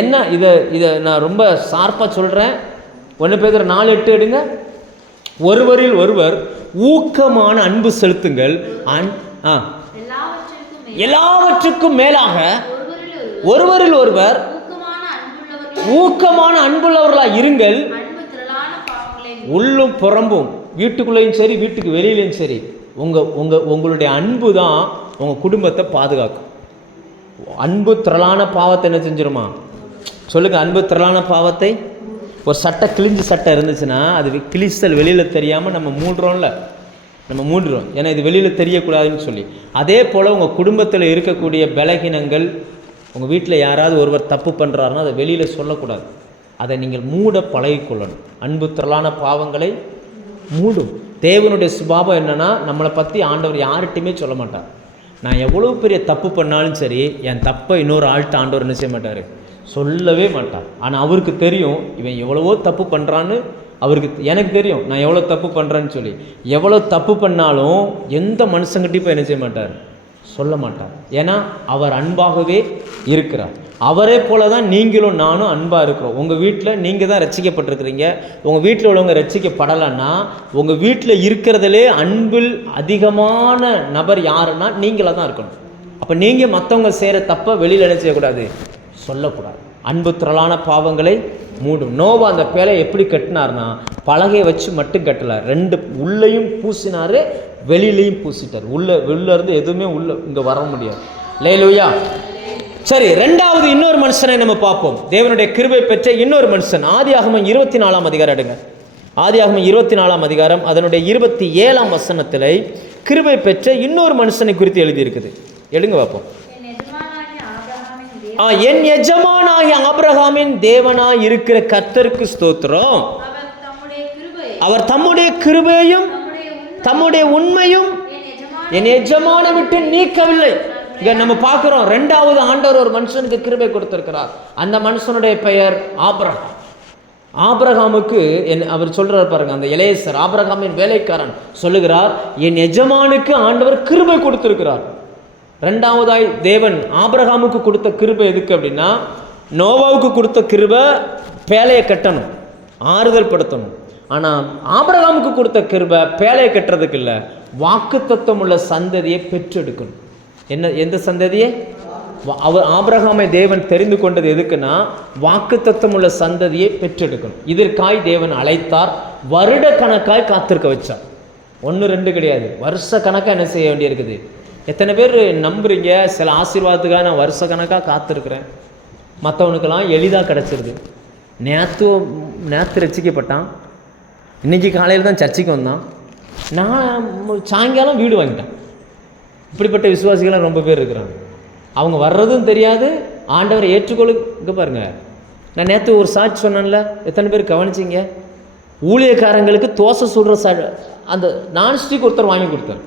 என்ன இதை நான் ரொம்ப ஷார்ப்பாக சொல்கிறேன். 1 பேதுரு 4:8 எடுங்க. ஒருவரில் ஒருவர் ஊக்கமான அன்பு செலுத்துங்கள். எல்லாவற்றுக்கும் மேலாக ஒருவரில் ஒருவர் ஊக்கமான அன்புள்ளவர்களாக இருங்கள். உள்ளும் புறம்பும், வீட்டுக்குள்ளேயும் சரி வீட்டுக்கு வெளியிலையும் சரி, உங்களுடைய அன்பு தான் உங்கள் குடும்பத்தை பாதுகாக்கும். அன்பு திரளான பாவத்தை என்ன செஞ்சிருமா? சொல்லுங்கள். அன்பு திரளான பாவத்தை, ஒரு சட்டை கிழிஞ்சு சட்டை இருந்துச்சுன்னா அது கிழிச்சல் வெளியில் தெரியாமல் நம்ம மூடுறோம். ஏன்னா இது வெளியில் தெரியக்கூடாதுன்னு சொல்லி. அதே போல் உங்கள் குடும்பத்தில் இருக்கக்கூடிய பலகீனங்கள், உங்கள் வீட்டில் யாராவது ஒருவர் தப்பு பண்ணுறாருன்னா அதை வெளியில் சொல்லக்கூடாது. அதை நீங்கள் மூட பழகிக்கொள்ளணும். அன்பு திரளான பாவங்களை மூடும். தேவனுடைய சுபாவம் என்னென்னா, நம்மளை பற்றி ஆண்டவர் யார்கிட்டையுமே சொல்ல மாட்டார். நான் எவ்வளோ பெரிய தப்பு பண்ணாலும் சரி, என் தப்பை இன்னொரு ஆள்கிட்ட ஆண்டவர் என்ன செய்ய மாட்டார்? சொல்லவே மாட்டார். ஆனால் அவருக்கு தெரியும் இவன் எவ்வளவோ தப்பு பண்ணுறான்னு. எனக்கு தெரியும் நான் எவ்வளோ தப்பு பண்ணுறேன்னு சொல்லி. எவ்வளோ தப்பு பண்ணாலும் எந்த மனுஷங்கிட்டையும் இப்போ என்ன செய்ய மாட்டார்? சொல்ல மாட்டார். ஏன்னா அவர் அன்பாகவே இருக்கிறார். அவரே போல தான் நீங்களும் நானும் அன்பாக இருக்கிறோம். உங்கள் வீட்டில் நீங்கள் தான் ரட்சிக்கப்பட்டிருக்கிறீங்க. உங்கள் வீட்டில் உள்ளவங்க ரட்சிக்கப்படலைன்னா உங்கள் வீட்டில் இருக்கிறதுலே அன்பில் அதிகமான நபர் யாருன்னா நீங்களாக தான் இருக்கணும். அப்போ நீங்கள் மற்றவங்க செய்கிற தப்பை வெளியில் என்ன செய்யக்கூடாது? சொல்லக்கூடாது. அன்பு திரளான பாவங்களை மூடும். நோவா அந்த பேலை எப்படி கட்டினார்னா, பலகையை வச்சு மட்டும் கட்டலை, 2 உள்ளேயும் பூசினார், வெளியிலையும் பூசிட்டார். உள்ளேருந்து எதுவுமே இங்கே வர முடியாது. லேலுயா. சரி, ரெண்டாவது இன்னொரு மனுஷனை நம்ம பார்ப்போம். தேவனுடைய கிருபை பெற்ற இன்னொரு மனுஷன். ஆதியாகமம் 24ஆம் அதிகாரம் எடுங்க. ஆதியாகமம் 24ஆம் அதிகாரம் அதனுடைய 27ஆம் வசனத்தில் கிருபை பெற்ற இன்னொரு மனுஷனை குறித்து எழுதியிருக்குது. எடுங்க பார்ப்போம். என் எஜமானாகிய ஆபிரகாமின் தேவனாய் இருக்கிற கர்த்தருக்கு ஸ்தோத்திரம். அவர் தம்முடைய கிருபையும் தம்முடைய உண்மையும் என் எஜமான விட்டு நீக்கவில்லை. இங்க நம்ம பார்க்கிறோம், 2வது ஆண்டவர் ஒரு மனுஷனுக்கு கிருபை கொடுத்திருக்கிறார். அந்த மனுஷனுடைய பெயர் ஆபிரகாம். ஆபிரகாமுக்கு அவர் சொல்றார் பாருங்க, அந்த எலேசர் ஆபிரகாமின் வேலைக்காரன் சொல்லுகிறார், என் எஜமானுக்கு ஆண்டவர் கிருபை கொடுத்திருக்கிறார். 2வதாய் தேவன் ஆபிரகாமுக்கு கொடுத்த கிருபை எதுக்கு அப்படின்னா, நோவாவுக்கு கொடுத்த கிருபை பேழையை கட்டணும், ஆறுதல் படுத்தணும். ஆனால் ஆபிரகாமுக்கு கொடுத்த கிருபை பேழையை கட்டுறதுக்கு இல்லை, வாக்குத்தத்தம் உள்ள சந்ததியை பெற்றெடுக்கணும். எந்த சந்ததியை? ஆபிரகாமை தேவன் தெரிந்து கொண்டது எதுக்குன்னா, வாக்குத்தத்தம் உள்ள சந்ததியை பெற்றெடுக்கணும். இதற்காய் தேவன் அழைத்தார், வருட கணக்காய் காத்திருக்க வச்சார். 1-2 கிடையாது, வருஷ கணக்காக என்ன செய்ய வேண்டியிருக்குது. எத்தனை பேர் நம்புறீங்க சில ஆசீர்வாதத்துக்காக நான் வருஷ கணக்காக காத்திருக்கிறேன், மற்றவனுக்கெல்லாம் எளிதாக கிடச்சிருது. நேற்று ரசிக்கப்பட்டான், இன்றைக்கி காலையில் தான் சர்ச்சைக்கு வந்தான், நான் சாயங்காலம் வீடு வாங்கிட்டேன். இப்படிப்பட்ட விசுவாசிகளாம் ரொம்ப பேர் இருக்கிறாங்க. அவங்க வர்றதும் தெரியாது, ஆண்டவரை ஏற்றுக்கொள்ளுங்க. பாருங்க, நான் நேற்று ஒரு சாட்சி சொன்னேன்ல, எத்தனை பேர் கவனிச்சிங்க? ஊழியக்காரங்களுக்கு தோசை சுடுற அந்த நான்ஸ்டிக் ஒருத்தர் வாங்கி கொடுத்தார்.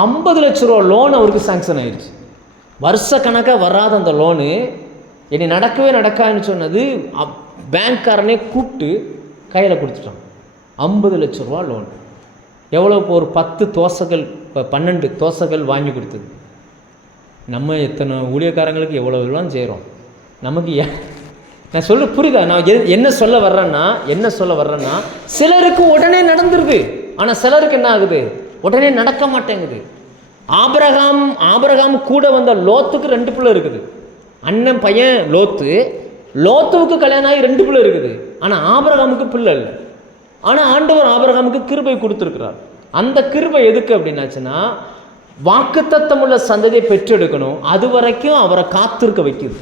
50 லட்ச ரூபா லோன் அவருக்கு சாங்ஷன் ஆயிடுச்சு. வருஷ கணக்காக வராத அந்த லோனு இனி நடக்கவே நடக்காதுன்னு சொன்னது பேங்க்காரனே கூப்பிட்டு கையில் கொடுத்துட்டான். 50 லட்ச ரூபா லோன். எவ்வளோ? இப்போ ஒரு 10 தோசைகள் 12 தோசைகள் வாங்கி கொடுத்தது. நம்ம எத்தனை ஊழியக்காரங்களுக்கு எவ்வளோலாம் செய்கிறோம். நமக்கு நான் சொல்ல புரியுதா? நான் என்ன சொல்ல வர்றேன்னா சிலருக்கு உடனே நடந்துருது, ஆனால் சிலருக்கு என்ன ஆகுது, உடனே நடக்க மாட்டேங்குது. ஆபிரகாம் கூட வந்த லோத்துக்கு 2 பிள்ளை இருக்குது. அண்ணன் பையன் லோத்துவுக்கு கல்யாணம் ஆகி 2 பிள்ளை இருக்குது, ஆனால் ஆபிரகாமுக்கு பிள்ளை இல்லை. ஆனால் ஆண்டவர் ஆபிரகாமுக்கு கிருபை கொடுத்துருக்கிறார். அந்த கிருபை எதுக்கு அப்படின்னாச்சுன்னா, வாக்குத்தத்தம் உள்ள சந்ததியை பெற்றெடுக்கணும். அது வரைக்கும் அவரை காத்திருக்க வைக்குது.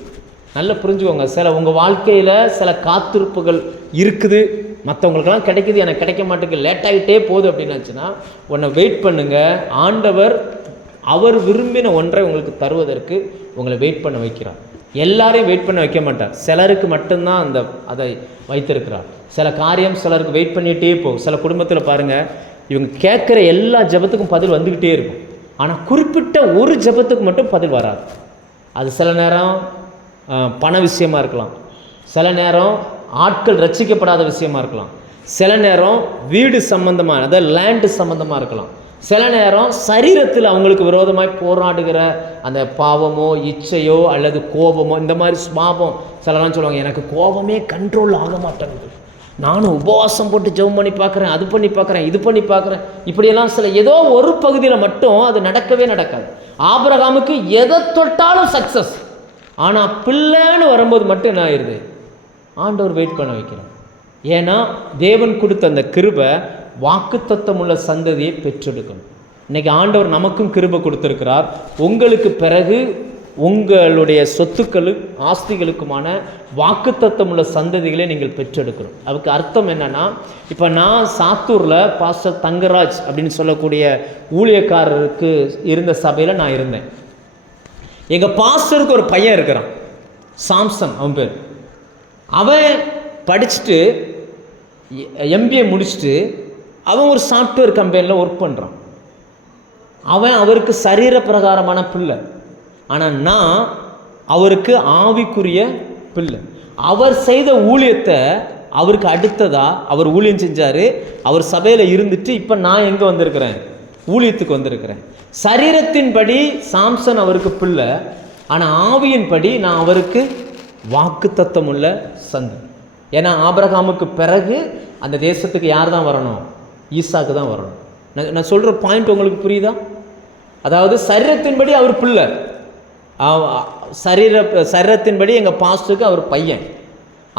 நல்லா புரிஞ்சுக்கோங்க. உங்கள் வாழ்க்கையில் சில காத்திருப்புகள் இருக்குது, மற்றவங்களுக்கெல்லாம் கிடைக்குது, எனக்கு கிடைக்க மாட்டேங்குது, லேட் ஆகிட்டே போகுது அப்படின்னாச்சுன்னா உன்னை வெயிட் பண்ணுங்கள். ஆண்டவர் அவர் விரும்பின ஒன்றை உங்களுக்கு தருவதற்கு உங்களை வெயிட் பண்ண வைக்கிறார். எல்லாரையும் வெயிட் பண்ண வைக்க மாட்டார், சிலருக்கு மட்டும்தான் அதை வைத்திருக்கிறார். சில காரியம் சிலருக்கு வெயிட் பண்ணிகிட்டே போகும். சில குடும்பத்தில் பாருங்கள், இவங்க கேட்குற எல்லா ஜபத்துக்கும் பதில் வந்துக்கிட்டே இருக்கும், ஆனால் குறிப்பிட்ட ஒரு ஜபத்துக்கு மட்டும் பதில் வராது. அது சில நேரம் பண விஷயமா இருக்கலாம், சில நேரம் ஆட்கள் ரட்சிக்கப்படாத விஷயமா இருக்கலாம், சில நேரம் வீடு சம்பந்தமாக, அதாவது லேண்டு சம்பந்தமாக இருக்கலாம், சில நேரம் சரீரத்தில் அவங்களுக்கு விரோதமாய் போராடுகிற அந்த பாவமோ இச்சையோ அல்லது கோபமோ, இந்த மாதிரி சுபாவம். சிலலாம் சொல்லுவாங்க, எனக்கு கோபமே கண்ட்ரோல் ஆக மாட்டேங்குது, நானும் உபவாசம் போட்டு ஜெபம் பண்ணி பார்க்குறேன், அது பண்ணி பார்க்குறேன், இது பண்ணி பார்க்குறேன், இப்படியெல்லாம் சில ஏதோ ஒரு பகுதியில் மட்டும் அது நடக்கவே நடக்காது. ஆபிரகாமுக்கு எதை தொட்டாலும் சக்ஸஸ், ஆனால் பிள்ளைன்னு வரும்போது மட்டும் என்ன ஆயிடுது, ஆண்டவர் வெயிட் பண்ண வைக்கிறோம். ஏன்னா தேவன் கொடுத்த அந்த கிருபை வாக்குத்தத்தம் உள்ள சந்ததியை பெற்றெடுக்கணும். இன்றைக்கி ஆண்டவர் நமக்கும் கிருபை கொடுத்துருக்கிறார். உங்களுக்கு பிறகு உங்களுடைய சொத்துக்களும் ஆஸ்திகளுக்குமான வாக்குத்தத்தம் உள்ள சந்ததிகளை நீங்கள் பெற்றெடுக்கணும். அதுக்கு அர்த்தம் என்னென்னா, இப்போ நான் சாத்தூரில் பாஸ்டர் தங்கராஜ் அப்படின்னு சொல்லக்கூடிய ஊழியக்காரருக்கு இருந்த சபையில் நான் இருந்தேன். எங்கள் பாஸ்டருக்கு ஒரு பையன் இருக்கிறான், சாம்சன் அவன் பேர். அவன் படிச்சுட்டு MBA முடிச்சுட்டு அவன் ஒரு சாஃப்ட்வேர் கம்பெனியில் ஒர்க் பண்ணுறான். அவருக்கு சரீர பிரகாரமான பிள்ளை, ஆனால் நான் அவருக்கு ஆவிக்குரிய பிள்ளை. அவர் செய்த ஊழியத்தை அவருக்கு அடுத்ததாக அவர் ஊழியம் செஞ்சார். அவர் சபையில் இருந்துட்டு இப்போ நான் எங்கே வந்திருக்கிறேன், ஊழியத்துக்கு வந்திருக்கிறேன். சரீரத்தின்படி சாம்சன் அவருக்கு பிள்ளை, ஆனால் ஆவியின்படி நான் அவருக்கு வாக்குத்தத்தம் உள்ள சந்ததி. ஏன்னா ஆபிரகாமுக்கு பிறகு அந்த தேசத்துக்கு யார் தான் வரணும், ஈசாக்கு தான் வரணும். நான் சொல்கிற பாயிண்ட் உங்களுக்கு புரியுதா? அதாவது சரீரத்தின்படி அவர் பிள்ளை, சரீரத்தின்படி எங்கள் பாஸ்டருக்கு அவர் பையன்.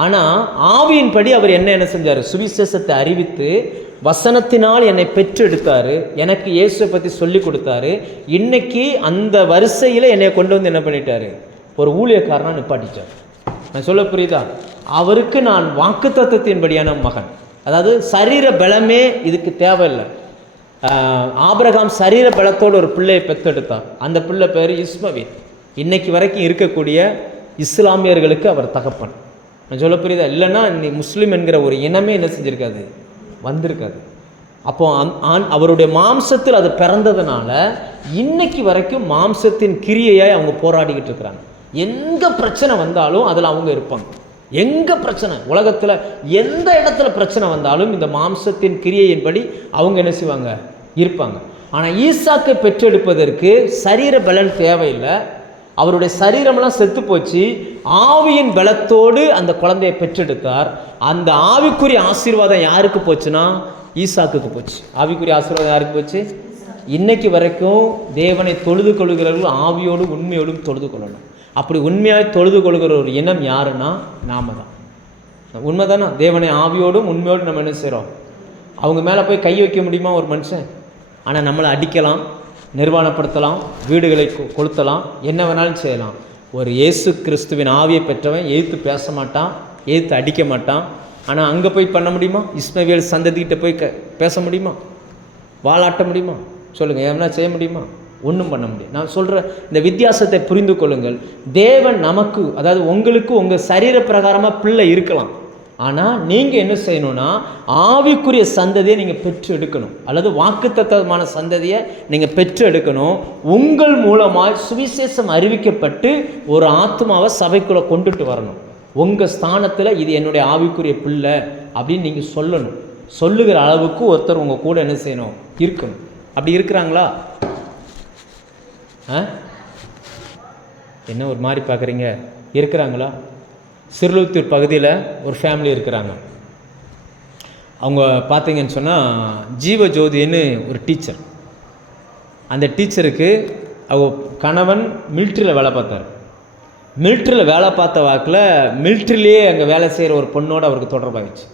ஆனால் ஆவியின்படி அவர் என்ன செஞ்சார், சுவிசேஷத்தை அறிவித்து வசனத்தினால் என்னை பெற்றெடுத்தார், எனக்கு இயேசுவை பற்றி சொல்லி கொடுத்தாரு. இன்னைக்கு அந்த வரிசையில் என்னை கொண்டு வந்து என்ன பண்ணிட்டாரு, ஒரு ஊழியக்காரனாக நிப்பாட்டிச்சார். நான் சொல்ல புரியுதா? அவருக்கு நான் வாக்குத்தத்தத்தின்படியான மகன். அதாவது சரீர பலமே இதுக்கு தேவையில்லை. ஆபிரகாம் சரீர பலத்தோடு ஒரு பிள்ளையை பெற்றெடுத்தார். அந்த பிள்ளை பேர் இஸ்மவேல். இன்னைக்கு வரைக்கும் இருக்கக்கூடிய இஸ்லாமியர்களுக்கு அவர் தகப்பன். நான் சொல்ல புரியுதா? இல்லைன்னா முஸ்லீம் என்கிற ஒரு இனமே என்ன செஞ்சுருக்காது, வந்திருக்காது. அப்போ அவருடைய மாம்சத்தில் அது பிறந்ததுனால இன்னைக்கு வரைக்கும் மாம்சத்தின் கிரியையாய் அவங்க போராடிக்கிட்டு இருக்கிறாங்க. எங்கே பிரச்சனை வந்தாலும் அதில் அவங்க இருப்பாங்க. எங்கே பிரச்சனை, உலகத்தில் எந்த இடத்துல பிரச்சனை வந்தாலும் இந்த மாம்சத்தின் கிரியையின்படி அவங்க என்ன செய்வாங்க, இருப்பாங்க. ஆனால் ஈசாக்கை பெற்றெடுப்பதற்கு சரீர பலன் தேவையில்லை. அவருடைய சரீரமெல்லாம் செத்து போச்சு. ஆவியின் பலத்தோடு அந்த குழந்தையை பெற்றெடுத்தார். அந்த ஆவிக்குரிய ஆசீர்வாதம் யாருக்கு போச்சுன்னா ஈசாக்குக்கு போச்சு. ஆவிக்குரிய ஆசீர்வாதம் யாருக்கு போச்சு? இன்னைக்கு வரைக்கும் தேவனை தொழுது கொள்கிறவர்கள் ஆவியோடு உண்மையோடும் தொழுது கொள்ளணும். அப்படி உண்மையாக தொழுது கொள்கிற ஒரு இனம் யாருன்னா நாம தான். உண்மை தானே? தேவனை ஆவியோடும் உண்மையோடும் நம்ம என்ன செய்கிறோம்? அவங்க மேலே போய் கை வைக்க முடியுமா ஒரு மனுஷன்? ஆனால் நம்மளை அடிக்கலாம், நிர்வாணப்படுத்தலாம், வீடுகளை கொளுத்தலாம், என்ன வேணாலும் செய்யலாம். ஒரு இயேசு கிறிஸ்துவின் ஆவியை பெற்றவன் எதிர்த்து பேச மாட்டான், எதிர்த்து அடிக்க மாட்டான். ஆனால் அங்கே போய் பண்ண முடியுமா? இஸ்மவேல் சந்ததிக்கிட்ட போய் பேச முடியுமா? வாலாட்ட முடியுமா? சொல்லுங்கள், எதனா செய்ய முடியுமா? ஒன்றும் பண்ண முடியும். நான் சொல்கிற இந்த வித்தியாசத்தை புரிந்து கொள்ளுங்கள். தேவன் நமக்கு, அதாவது உங்களுக்கு உங்கள் சரீர பிரகாரமாக பிள்ளை இருக்கலாம். ஆனால் நீங்கள் என்ன செய்யணும்னா ஆவிக்குரிய சந்ததியை நீங்கள் பெற்று எடுக்கணும், அல்லது வாக்குத்தத்தமான சந்ததியை நீங்கள் பெற்று எடுக்கணும். உங்கள் மூலமாக சுவிசேஷம் அறிவிக்கப்பட்டு ஒரு ஆத்மாவை சபைக்குள்ளே கொண்டுட்டு வரணும். உங்கள் ஸ்தானத்தில் இது என்னுடைய ஆவிக்குரிய பிள்ளை அப்படின்னு நீங்கள் சொல்லணும். சொல்லுகிற அளவுக்கு ஒருத்தர் உங்கள் கூட என்ன செய்யணும்? இருக்கணும். அப்படி இருக்கிறாங்களா? என்ன ஒரு மாதிரி பார்க்குறீங்க? இருக்கிறாங்களா? சிறுலூத்தூர் பகுதியில் ஒரு ஃபேமிலி இருக்கிறாங்க. அவங்க பார்த்தீங்கன்னு சொன்னால் ஜீவஜோதின்னு ஒரு டீச்சர். அந்த டீச்சருக்கு அவங்க கணவன் மிலிட்ரியில் வேலை பார்த்தார். மிலிட்ரியில் வேலை பார்த்த வாக்கில் மிலிட்ரிலேயே அங்கே வேலை செய்கிற ஒரு பொண்ணோடு அவருக்கு தொடர்பாகிடுச்சு.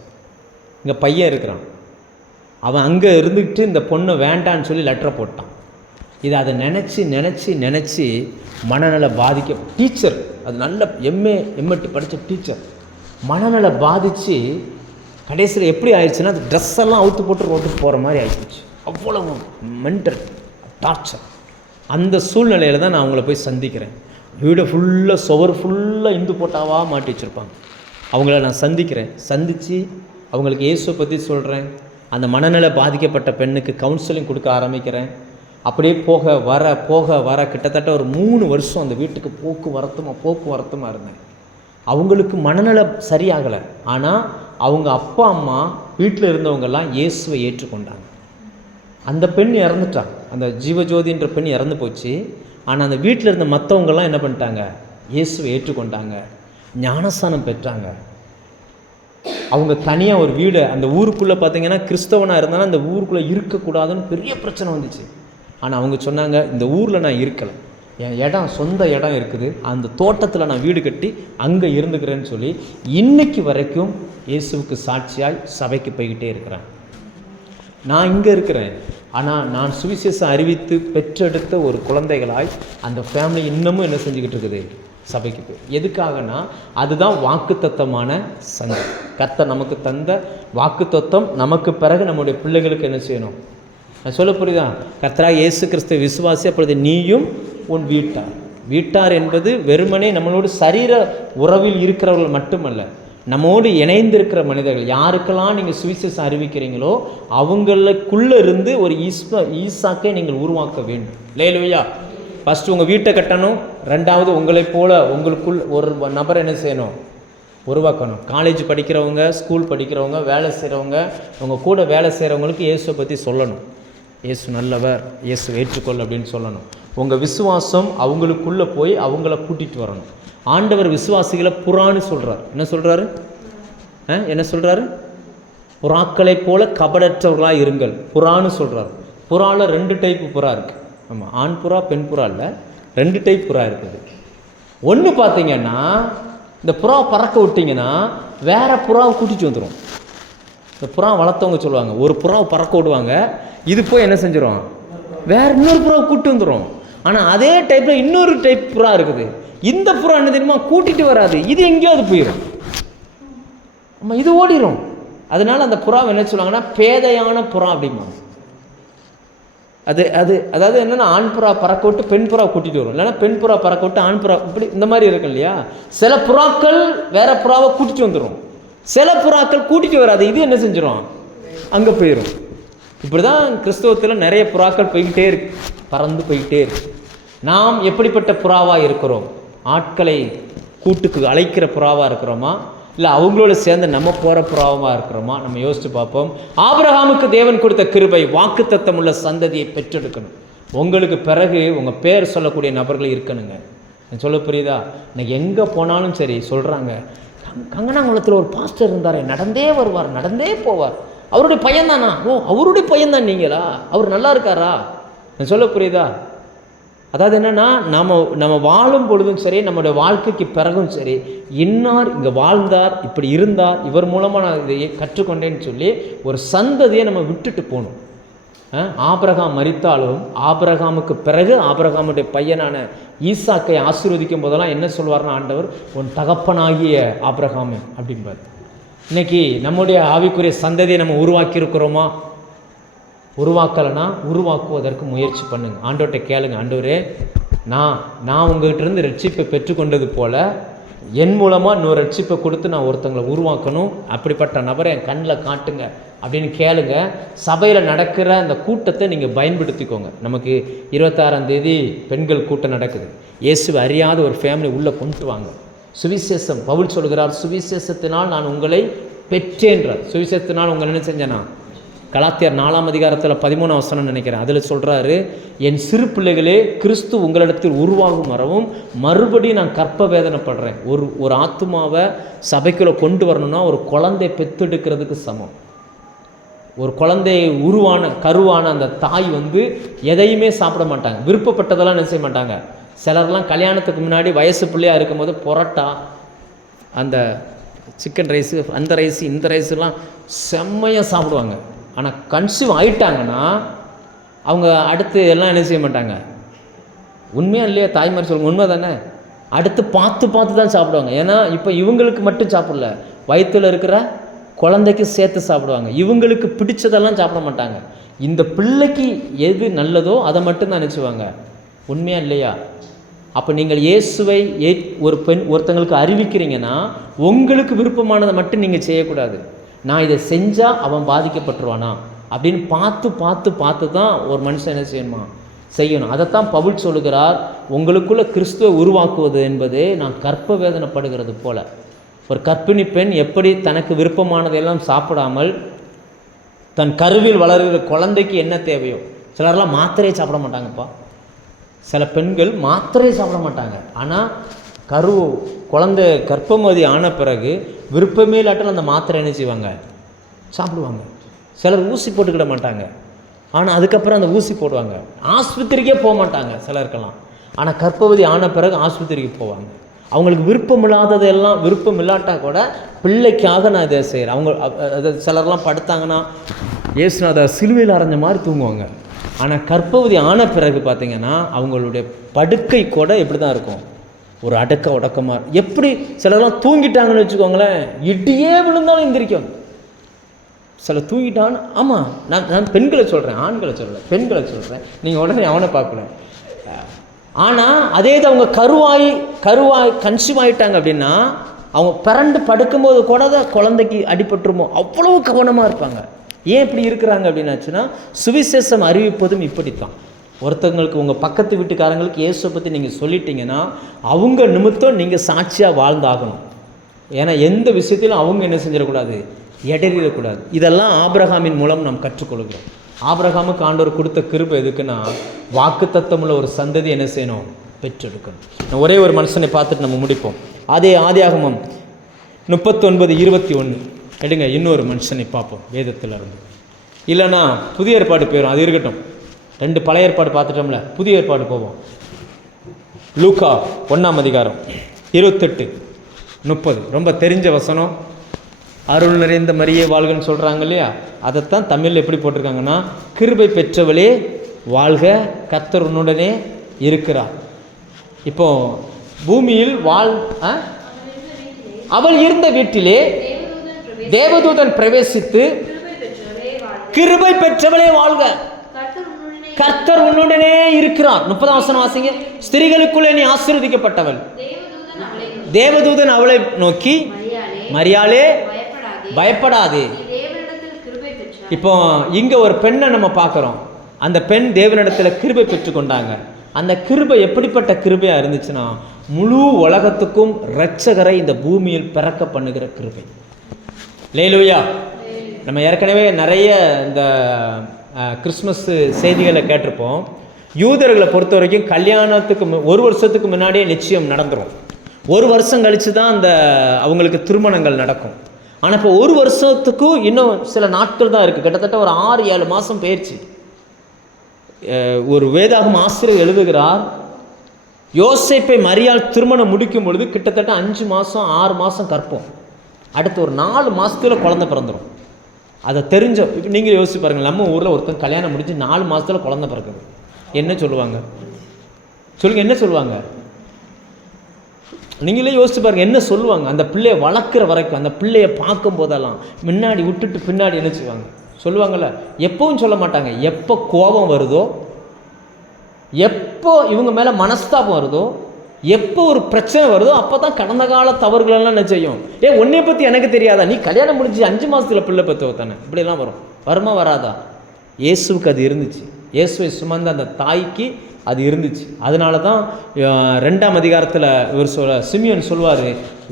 இங்கே பையன் இருக்கிறான், அவன் அங்கே இருந்துக்கிட்டு இந்த பொண்ணை வேண்டான்னு சொல்லி லெட்டரை போட்டான். இதை அதை நினச்சி மனநல பாதிக்க டீச்சர், அது நல்ல எம்எட்டு படித்த டீச்சர், மனநல பாதித்து கடைசியில் எப்படி ஆயிடுச்சுன்னா அது ட்ரெஸ் எல்லாம் அவுத்து போட்டு ரோட்டுக்கு போகிற மாதிரி ஆகிடுச்சு. அவ்வளவு மென்டல் டார்ச்சர். அந்த சூழ்நிலையில் தான் நான் அவங்கள போய் சந்திக்கிறேன். வீடை ஃபுல்லாக சுவர் ஃபுல்லாக இந்து போட்டாவாக மாட்டி வச்சுருப்பாங்க. அவங்கள நான் சந்தித்து அவங்களுக்கு இயேசுவை பற்றி சொல்கிறேன். அந்த மனநல பாதிக்கப்பட்ட பெண்ணுக்கு கவுன்சிலிங் கொடுக்க ஆரம்பிக்கிறேன். அப்படியே போக வர கிட்டத்தட்ட ஒரு 3 வருஷம் அந்த வீட்டுக்கு போக்குவரத்துமாக இருந்தேன். அவங்களுக்கு மனநலம் சரியாகலை. ஆனால் அவங்க அப்பா அம்மா வீட்டில் இருந்தவங்கெல்லாம் இயேசுவை ஏற்றுக்கொண்டாங்க. அந்த பெண் இறந்துட்டாங்க, அந்த ஜீவஜோதின்ற பெண் இறந்து போச்சு. ஆனால் அந்த வீட்டில் இருந்த மற்றவங்கெல்லாம் என்ன பண்ணிட்டாங்க? இயேசுவை ஏற்றுக்கொண்டாங்க, ஞானஸ்தானம் பெற்றாங்க. அவங்க தனியாக ஒரு வீடு, அந்த ஊருக்குள்ளே பார்த்தீங்கன்னா கிறிஸ்தவனாக இருந்தாலும் அந்த ஊருக்குள்ளே இருக்கக்கூடாதுன்னு பெரிய பிரச்சனை வந்துச்சு. ஆனால் அவங்க சொன்னாங்க, இந்த ஊரில் நான் இருக்கலை, என் சொந்த இடம் இருக்குது, அந்த தோட்டத்தில் நான் வீடு கட்டி அங்கே இருந்துக்கிறேன்னு சொல்லி இன்னைக்கு வரைக்கும் இயேசுவுக்கு சாட்சியாய் சபைக்கு போய்கிட்டே இருக்கிறேன். நான் இங்கே இருக்கிறேன், ஆனால் நான் சுவிசேஷம் அறிவித்து பெற்றெடுத்த ஒரு குழந்தைகளாய் அந்த ஃபேமிலி இன்னமும் என்ன செஞ்சுக்கிட்டு இருக்குது? சபைக்கு போய். எதுக்காகனா அதுதான் வாக்குத்தத்தமான சந்தை. கர்த்தர் நமக்கு தந்த வாக்குத்தத்தம் நமக்கு பிறகு நம்முடைய பிள்ளைகளுக்கு என்ன செய்யணும்? நான் சொல்ல புரியுதா? கர்த்தராகிய இயேசு கிறிஸ்து விசுவாசி, அப்பொழுது நீயும் உன் வீட்டார் என்பது வெறுமனே நம்மளோடு சரீர உறவில் இருக்கிறவர்கள் மட்டுமல்ல, நம்மோடு இணைந்திருக்கிற மனிதர்கள். யாருக்கெல்லாம் நீங்கள் சுவிசேஷம் அறிவிக்கிறீங்களோ அவங்களுக்குள்ளே இருந்து ஒரு ஈசாக்கை நீங்கள் உருவாக்க வேண்டும். லேலுயா. ஃபஸ்ட்டு உங்கள் வீட்டை கட்டணும், ரெண்டாவது உங்களைப் போல உங்களுக்குள் ஒரு நபர் என்ன செய்யணும்? உருவாக்கணும். காலேஜ் படிக்கிறவங்க, ஸ்கூல் படிக்கிறவங்க, வேலை செய்கிறவங்க, உங்கள் கூட வேலை செய்கிறவங்களுக்கு இயேசுவை பற்றி சொல்லணும். இயேசு நல்லவர், இயேசு ஏற்றுக்கொள் அப்படின்னு சொல்லணும். உங்கள் விசுவாசம் அவங்களுக்குள்ளே போய் அவங்கள கூட்டிகிட்டு வரணும். ஆண்டவர் விசுவாசிகளை புறான்னு சொல்கிறார். என்ன சொல்கிறாரு? புறாக்களை போல கபடற்றவர்களாக இருங்கள் புறான்னு சொல்கிறார். புறாவில் 2 டைப்பு புறா இருக்குது. ஆமாம், ஆண் புறா பெண் புறா இல்லை, 2 டைப் புறா இருக்குது. ஒன்று பார்த்தீங்கன்னா இந்த புறாவை பறக்க விட்டிங்கன்னா வேறு புறாவை கூட்டிகிட்டு வந்துடும். இந்த புறா வளர்த்தவங்க சொல்லுவாங்க, ஒரு புறாவை பறக்க விடுவாங்க, இது போய் என்ன செஞ்சிடும்? வேறு இன்னொரு புறாவை கூப்பிட்டு வந்துடும். ஆனால் அதே டைப்பில் இன்னொரு டைப் புறா இருக்குது. இந்த புறா என்ன தெரியுமா? கூட்டிகிட்டு வராது, இது எங்கேயோ அது போயிடும். ஆமாம், இது ஓடிடும். அதனால் அந்த புறாவை என்ன சொல்லுவாங்கன்னா பேதையான புறா அப்படிம்பாங்க. அதாவது என்னென்னா ஆண் புறா பறக்க விட்டு பெண் புறா கூட்டிகிட்டு வரும், இல்லைன்னா பெண் புறா பறக்க விட்டு ஆண் புறா, இப்படி இந்த மாதிரி இருக்கு இல்லையா? சில புறாக்கள் வேற புறாவை கூட்டிகிட்டு வந்துடும், சில புறாக்கள் கூட்டிகிட்டு வராது, இது என்ன செஞ்சிடும்? அங்கே போயிடும். இப்படி தான் கிறிஸ்தவத்தில் நிறைய புறாக்கள் போய்கிட்டே இருக்கு, பறந்து போய்கிட்டே இருக்கு. நாம் எப்படிப்பட்ட புறாவாக இருக்கிறோம்? ஆட்களை கூட்டுக்கு அழைக்கிற புறாவாக இருக்கிறோமா, இல்லை அவங்களோட சேர்ந்து நம்ம போகிற புறாவாக இருக்கிறோமா? நம்ம யோசித்து பார்ப்போம். ஆபிரகாமுக்கு தேவன் கொடுத்த கிருபை வாக்குத்தத்தம் உள்ள சந்ததியை பெற்றெடுக்கணும். உங்களுக்கு பிறகு உங்கள் பேர் சொல்லக்கூடிய நபர்கள் இருக்கணுங்க. சொல்ல புரியுதா? இன்னைக்கு எங்கே போனாலும் சரி சொல்கிறாங்க, கங்கனாங்குளத்தில் ஒரு பாஸ்டர் இருந்தார், நடந்தே வருவார், நடந்தே போவார், அவருடைய பையன்தானா? ஓ, அவருடைய பையன்தான் நீங்களா? அவர் நல்லா இருக்காரா? சொல்ல புரியுதா? அதாவது என்னென்னா, நம்ம வாழும் பொழுதும் சரி, நம்மளுடைய வாழ்க்கைக்கு பிறகும் சரி, இன்னார் இங்கே வாழ்ந்தார், இப்படி இருந்தார், இவர் மூலமாக நான் இதை கற்றுக்கொண்டேன்னு சொல்லி ஒரு சந்ததியை நம்ம விட்டுட்டு போகணும். ஆபிரகாம் மரித்தாலும் ஆபிரகாமுக்கு பிறகு ஆபிரகாமுடைய பையனான ஈசாக்கை ஆசீர்வதிக்கும் போதெல்லாம் என்ன சொல்வார்னா ஆண்டவர், உன் தகப்பனாகிய ஆபிரகாமே அப்படின்பார். இன்னைக்கு நம்முடைய ஆவிக்குரிய சந்ததியை நம்ம உருவாக்கியிருக்கிறோமா? உருவாக்கலைன்னா உருவாக்குவதற்கு முயற்சி பண்ணுங்க. ஆண்டவர்கிட்ட கேளுங்க, ஆண்டவரே, நான் உங்கள்கிட்ட இருந்து ரட்சிப்பை பெற்றுக்கொண்டது போல என் மூலமாக இன்னொரு ரட்சிப்பை கொடுத்து நான் ஒருத்தங்களை உருவாக்கணும், அப்படிப்பட்ட நபரை என் கண்ணில் காட்டுங்க அப்படின்னு கேளுங்க. சபையில் நடக்கிற அந்த கூட்டத்தை நீங்கள் பயன்படுத்திக்கோங்க. நமக்கு 26ஆம் தேதி பெண்கள் கூட்டம் நடக்குது. இயேசுவை அறியாத ஒரு ஃபேமிலி உள்ளே கொண்டு வாங்க. சுவிசேஷம், பவுல் சொல்கிறார், சுவிசேஷத்தினால் நான் உங்களை பெற்றேன்றார். சுவிசேஷத்தினால் உங்களை என்ன செஞ்சேன்னா, கலாத்தியர் 4ஆம் அதிகாரத்தில் 13ஆம் வசனம் நினைக்கிறேன், அதில் சொல்கிறாரு, என் சிறு பிள்ளைகளே, கிறிஸ்து உங்களிடத்தில் உருவாகும் வரவும் மறுபடியும் நான் கற்ப வேதனைப்படுறேன். ஒரு ஆத்துமாவை சபைக்குள்ளே கொண்டு வரணும்னா ஒரு குழந்தை பெற்றெடுக்கிறதுக்கு சமம். ஒரு குழந்தை கருவான அந்த தாய் எதையுமே சாப்பிட மாட்டாங்க, விருப்பப்பட்டதெல்லாம் என்ன செய்ய மாட்டாங்க. சிலர்லாம் கல்யாணத்துக்கு முன்னாடி வயசு பிள்ளையாக இருக்கும்போது பொரோட்டா, அந்த சிக்கன் ரைஸு, அந்த ரைஸு, இந்த ரைஸுலாம் செம்மையாக சாப்பிடுவாங்க. ஆனால் கன்சியூவ் ஆகிட்டாங்கன்னா அவங்க அடுத்து எல்லாம் என்ன செய்ய மாட்டாங்க. உண்மையாக இல்லையா தாய்மாரி சொல்லுங்க, உண்மை தானே? அடுத்து பார்த்து தான் சாப்பிடுவாங்க. ஏன்னா இப்போ இவங்களுக்கு மட்டும் சாப்பிடல, வயிற்றில் இருக்கிற குழந்தைக்கு சேர்த்து சாப்பிடுவாங்க. இவங்களுக்கு பிடிச்சதெல்லாம் சாப்பிட மாட்டாங்க. இந்த பிள்ளைக்கு எது நல்லதோ அதை மட்டும் தான் நினச்சிவாங்க. உண்மையாக இல்லையா? அப்போ நீங்கள் இயேசுவை ஒருத்தங்களுக்கு அறிவிக்கிறீங்கன்னா உங்களுக்கு விருப்பமானதை மட்டும் நீங்கள் செய்யக்கூடாது. நான் இதை செஞ்சால் அவன் பாதிக்கப்பட்டுருவானா அப்படின்னு பார்த்து தான் ஒரு மனுஷன் என்ன செய்யணும். அதைத்தான் பவுல் சொல்லுகிறார், உங்களுக்குள்ள கிறிஸ்துவை உருவாக்குவது என்பது நான் கற்ப வேதனைப்படுகிறது போல. ஒரு கர்ப்பிணி பெண் எப்படி தனக்கு விருப்பமானதெல்லாம் சாப்பிடாமல் தன் கருவில் வளர்கிற குழந்தைக்கு என்ன தேவையோ, சிலர்லாம் மாத்திரையே சாப்பிட மாட்டாங்கப்பா. சில பெண்கள் மாத்திரையே சாப்பிட மாட்டாங்க. ஆனால் குழந்தை கர்ப்பமதி ஆன பிறகு விருப்பமே இல்லாட்டால் அந்த மாத்திரை என்ன செய்வாங்க, சாப்பிடுவாங்க. சிலர் ஊசி போட்டுக்கிட மாட்டாங்க, ஆனால் அதுக்கப்புறம் அந்த ஊசி போடுவாங்க. ஆஸ்பத்திரிக்கே போக மாட்டாங்க சிலருக்கெல்லாம். ஆனால் கர்ப்பவதி ஆன பிறகு ஆஸ்பத்திரிக்கு போவாங்க. அவங்களுக்கு விருப்பம் இல்லாததெல்லாம், விருப்பம் இல்லாட்டா கூட பிள்ளைக்காக நான் இதை செய்கிறேன். அவங்க சிலர்லாம் படுத்தாங்கன்னா இயேசுநாத சிலுவையில் அரைஞ்ச மாதிரி தூங்குவாங்க. ஆனால் கர்ப்பவதி ஆன பிறகு பார்த்திங்கன்னா அவங்களுடைய படுக்கை கூட எப்படி தான் இருக்கும், ஒரு உடக்கமாக. எப்படி சிலர்லாம் தூங்கிட்டாங்கன்னு வச்சுக்கோங்களேன், இடியே விழுந்தாலும் எந்திரிக்கும். சில தூங்கிட்டான்னு, ஆமாம், நான் பெண்களை சொல்கிறேன், ஆண்களை சொல்லலை, பெண்களை சொல்கிறேன். நீங்கள் உடனே அவனை பார்க்கல. ஆனால் அதே இது அவங்க கருவாய் கன்சியூவ் ஆகிட்டாங்க அப்படின்னா அவங்க பிறண்டு படுக்கும்போது கூட குழந்தைக்கு அடிபட்டுருமோ அவ்வளவு கவனமாக இருப்பாங்க. ஏன் இப்படி இருக்கிறாங்க அப்படின்னாச்சுன்னா, சுவிசேஷம் அறிவிப்பதும் இப்படித்தான். ஒருத்தவங்களுக்கு உங்கள் பக்கத்து வீட்டுக்காரங்களுக்கு இயேசுவை பற்றி நீங்கள் சொல்லிட்டீங்கன்னா அவங்க நிமித்தம் நீங்கள் சாட்சியாக வாழ்ந்தாகணும். ஏன்னா எந்த விஷயத்திலும் அவங்க என்ன செஞ்சிடக்கூடாது, இடையிடக்கூடாது. இதெல்லாம் ஆபிரகாமின் மூலம் நாம் கற்றுக்கொள்கிறோம். ஆபிரகாமுக்கு ஆண்டவர் கொடுத்த கிருபை எதுக்குன்னா, வாக்கு தத்தமுள்ள ஒரு சந்ததி என்ன செய்யணும், பெற்றெடுக்கணும். ஒரே ஒரு மனுஷனை பார்த்துட்டு நம்ம முடிப்போம். அதே ஆதியாகமம் 39:21 எடுங்க. இன்னொரு மனுஷனை பார்ப்போம் வேதத்தில் இருந்து. இல்லைன்னா புதிய ஏற்பாடு போயிடும், அது இருக்கட்டும். 2 பழைய ஏற்பாடு பார்த்துட்டோம்ல, புதிய ஏற்பாடு போவோம். லூக்கா 1ஆம் அதிகாரம் 28-30 ரொம்ப தெரிஞ்ச வசனம். அருள் நிறைந்த மரியே வாழ்கன்னு சொல்கிறாங்க இல்லையா, அதைத்தான் தமிழில் எப்படி போட்டிருக்காங்கன்னா, கிருபை பெற்றவளே வாழ்க, கர்த்தர் உன்னுடனே இருக்கிறார். இப்போ பூமியில் அவள் இருந்த வீட்டிலே தேவதூதன் பிரவேசித்து, கிருபை பெற்றவளே வாழ்க, கர்த்தர் உன்னுடனே இருக்கிறார். 30ஆம் வசனம் வாசிங்க. ஸ்திரீகளுக்குள்ளே நீ ஆசீர்வதிக்கப்பட்டவள். தேவதூதன் அவளை நோக்கி, மரியாளே பயப்படாதே. இப்போ இங்க ஒரு பெண்ணை நம்ம பார்க்குறோம். அந்த பெண் தேவனிடத்தில் கிருபை பெற்றுக்கொண்டாங்க. அந்த கிருபை எப்படிப்பட்ட கிருபையா இருந்துச்சுன்னா, முழு உலகத்துக்கும் இரட்சகரை இந்த பூமியில் பிறக்க பண்ணுகிற கிருபை. லேலூயா. நம்ம ஏற்கனவே நிறைய இந்த கிறிஸ்மஸ் செய்திகளை கேட்டிருப்போம். யூதர்களை பொறுத்த வரைக்கும் கல்யாணத்துக்கு 1 வருஷத்துக்கு முன்னாடியே நிச்சயம் நடந்துடும். 1 வருஷம் கழித்து தான் அந்த அவங்களுக்கு திருமணங்கள் நடக்கும். ஆனால் இப்போ 1 வருஷத்துக்கும் இன்னும் சில நாட்கள் தான் இருக்குது. கிட்டத்தட்ட ஒரு 6-7 மாதம் போயிடுச்சு. ஒரு வேதாகம ஆசிரியர் எழுதுகிறார், யோசேப்பை மரியாள் திருமணம் முடிக்கும் பொழுது கிட்டத்தட்ட 5 மாதம் 6 மாதம் கற்போம், அடுத்து ஒரு 4 மாதத்தில் குழந்தை பிறந்துடும். அதை தெரிஞ்ச இப்போ நீங்கள் யோசிச்சு பாருங்கள், நம்ம ஊரில் ஒருத்தன் கல்யாணம் முடிஞ்சு 4 மாதத்தில் குழந்தை பிறக்குது, என்ன சொல்லுவாங்க சொல்லுங்கள்? என்ன சொல்லுவாங்க? நீங்களே யோசிச்சு பாருங்கள், என்ன சொல்லுவாங்க? அந்த பிள்ளையை வளர்க்குற வரைக்கும், அந்த பிள்ளையை பார்க்கும் போதெல்லாம் முன்னாடி விட்டுட்டு பின்னாடி என்ன செய்வாங்க? சொல்லுவாங்கள்ல, எப்பவும் சொல்ல மாட்டாங்க. எப்போ கோபம் வருதோ, எப்போ இவங்க மேலே மனஸ்தாபம் வருதோ, எப்போ ஒரு பிரச்சனை வருதோ, அப்போ தான் கடந்த கால தவறுகளெல்லாம் என்ன செய்யும்? உன்னைய பற்றி எனக்கு தெரியாதா? நீ கல்யாணம் முடிஞ்சு 5 மாதத்தில் பிள்ளை பற்றி தானே, இப்படிலாம் வரும். வருமா வராதா? இயேசுவுக்கு அது இருந்துச்சு. இயேசுவை சுமந்த அந்த தாய்க்கு அது இருந்துச்சு. அதனால தான் 2ஆம் அதிகாரத்தில் இவர் சிமியோன் சொல்வார்,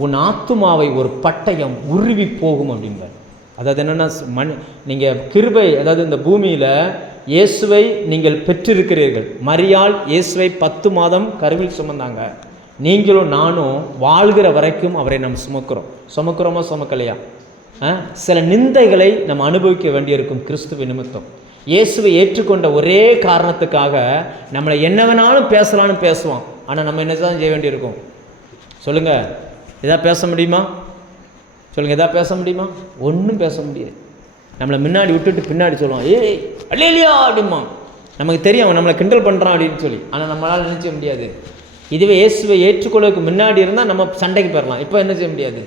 உன் ஆத்துமாவை ஒரு பட்டயம் உருவி போகும் அப்படின்பார். அதாவது என்னென்னா, நீங்கள் கிருபை, அதாவது இந்த பூமியில் இயேசுவை நீங்கள் பெற்றிருக்கிறீர்கள். மரியாள் இயேசுவை 10 மாதம் கருவில் சுமந்தாங்க. நீங்களும் நானும் வாழ்கிற வரைக்கும் அவரை நம்ம சுமக்கிறோமா சுமக்கலையா? சில நிந்தைகளை நம்ம அனுபவிக்க வேண்டியிருக்கும் கிறிஸ்துவ நிமித்தம். இயேசுவை ஏற்றுக்கொண்ட ஒரே காரணத்துக்காக நம்மளை என்ன வேணாலும் பேசலான்னு பேசுவான். ஆனால் நம்ம என்ன தான் செய்ய வேண்டியிருக்கும்? சொல்லுங்கள், எதாவது பேச முடியுமா? சொல்லுங்கள், எதாவது பேச முடியுமா? ஒன்றும் பேச முடியாது. நம்மளை முன்னாடி விட்டுட்டு பின்னாடி சொல்லுவான், ஏய் அல்லேலியா அப்படிமா. நமக்கு தெரியும் அவன் நம்மளை கிண்டல் பண்ணுறான் அப்படின்னு சொல்லி. ஆனால் நம்மளால் என்ன செய்ய முடியாது. இதுவே இயேசுவை ஏற்றுக்கொள்வதற்கு முன்னாடி இருந்தால் நம்ம சண்டைக்கு பெறலாம். இப்போ என்ன செய்ய முடியாது.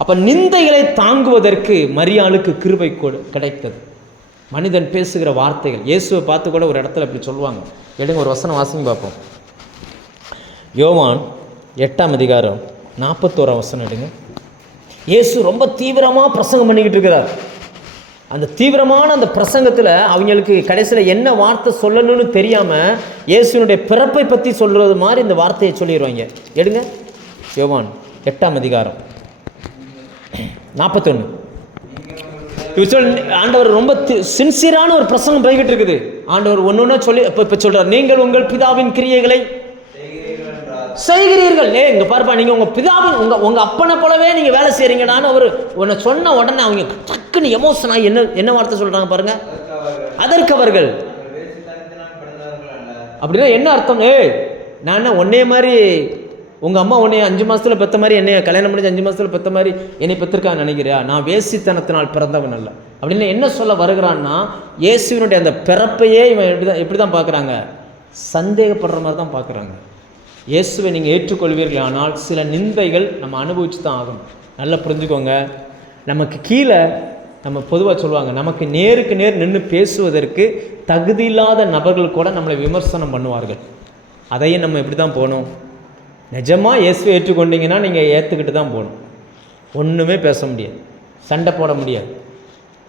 அப்போ நிந்தைகளை தாங்குவதற்கு மரியாளுக்கு கிருபை கிடைத்தது. மனிதன் பேசுகிற வார்த்தைகள், இயேசுவை பார்த்து கூட ஒரு இடத்துல இப்படி சொல்லுவாங்க. எடுங்க, ஒரு வசனம் வாசிங்க பார்ப்போம். யோவான் 8ஆம் அதிகாரம் 41ஆம் வசனம் எடுங்க. இயேசு ரொம்ப தீவிரமாக பிரசங்கம் பண்ணிக்கிட்டு இருக்கிறார். அந்த தீவிரமான அந்த பிரசங்கத்தில் அவங்களுக்கு கடைசியில் என்ன வார்த்தை சொல்லணும்னு தெரியாமல் இயேசுனுடைய பிறப்பை பற்றி சொல்கிறது மாதிரி இந்த வார்த்தையை சொல்லிடுவாங்க. எடுங்க, யோவான் 8ஆம் அதிகாரம் 41. ஆண்டவர் ரொம்ப சின்சியரான ஒரு பிரசங்கம் போய்கிட்டு இருக்குது. ஆண்டவர் ஒன்று சொல்லி இப்போ சொல்கிறார், நீங்கள் உங்கள் பிதாவின் கிரியைகளை செய்கிறீர்கள். இங்கே பாருப்பா, நீங்கள் உங்கள் பிதாவின் உங்கள் அப்பனை போலவே நீங்கள் வேலை செய்கிறீங்கடான்னு அவர் உன்னை சொன்ன உடனே அவங்க டக்குன்னு எமோஷன் ஆகி என்ன வார்த்தை சொல்கிறாங்க பாருங்கள். அதற்கு அவர்கள் அப்படின்னா என்ன அர்த்தம்? நான் என்ன உன்னைய மாதிரி உங்கள் அம்மா உன்னைய 5 மாதத்தில் பெற்ற மாதிரி, என்னைய கல்யாணம் முடிஞ்சு 5 மாதத்தில் பெற்ற மாதிரி என்னை பெற்றிருக்கான்னு நினைக்கிறியா? நான் வேசித்தனத்தினால் பிறந்தவன் அல்ல அப்படின்னு என்ன சொல்ல வருகிறான்னா, இயேசுவினுடைய அந்த பிறப்பையே இவன் எப்படி தான் பார்க்குறாங்க? சந்தேகப்படுற மாதிரி தான் பார்க்குறாங்க. இயேசுவை நீங்கள் ஏற்றுக்கொள்வீர்கள், ஆனால் சில நிந்தைகள் நம்ம அனுபவிச்சு தான் ஆகணும். நல்லா புரிஞ்சுக்கோங்க. நமக்கு கீழே நம்ம பொதுவாக சொல்லுவாங்க, நமக்கு நேருக்கு நேர் நின்று பேசுவதற்கு தகுதி இல்லாத நபர்கள் கூட நம்மளை விமர்சனம் பண்ணுவார்கள். அதையும் நம்ம எப்படி தான் போகணும்? நிஜமாக இயேசுவை ஏற்றுக்கொண்டீங்கன்னா நீங்கள் ஏற்றுக்கிட்டு தான் போகணும். ஒன்றுமே பேச முடியாது, சண்டை போட முடியாது,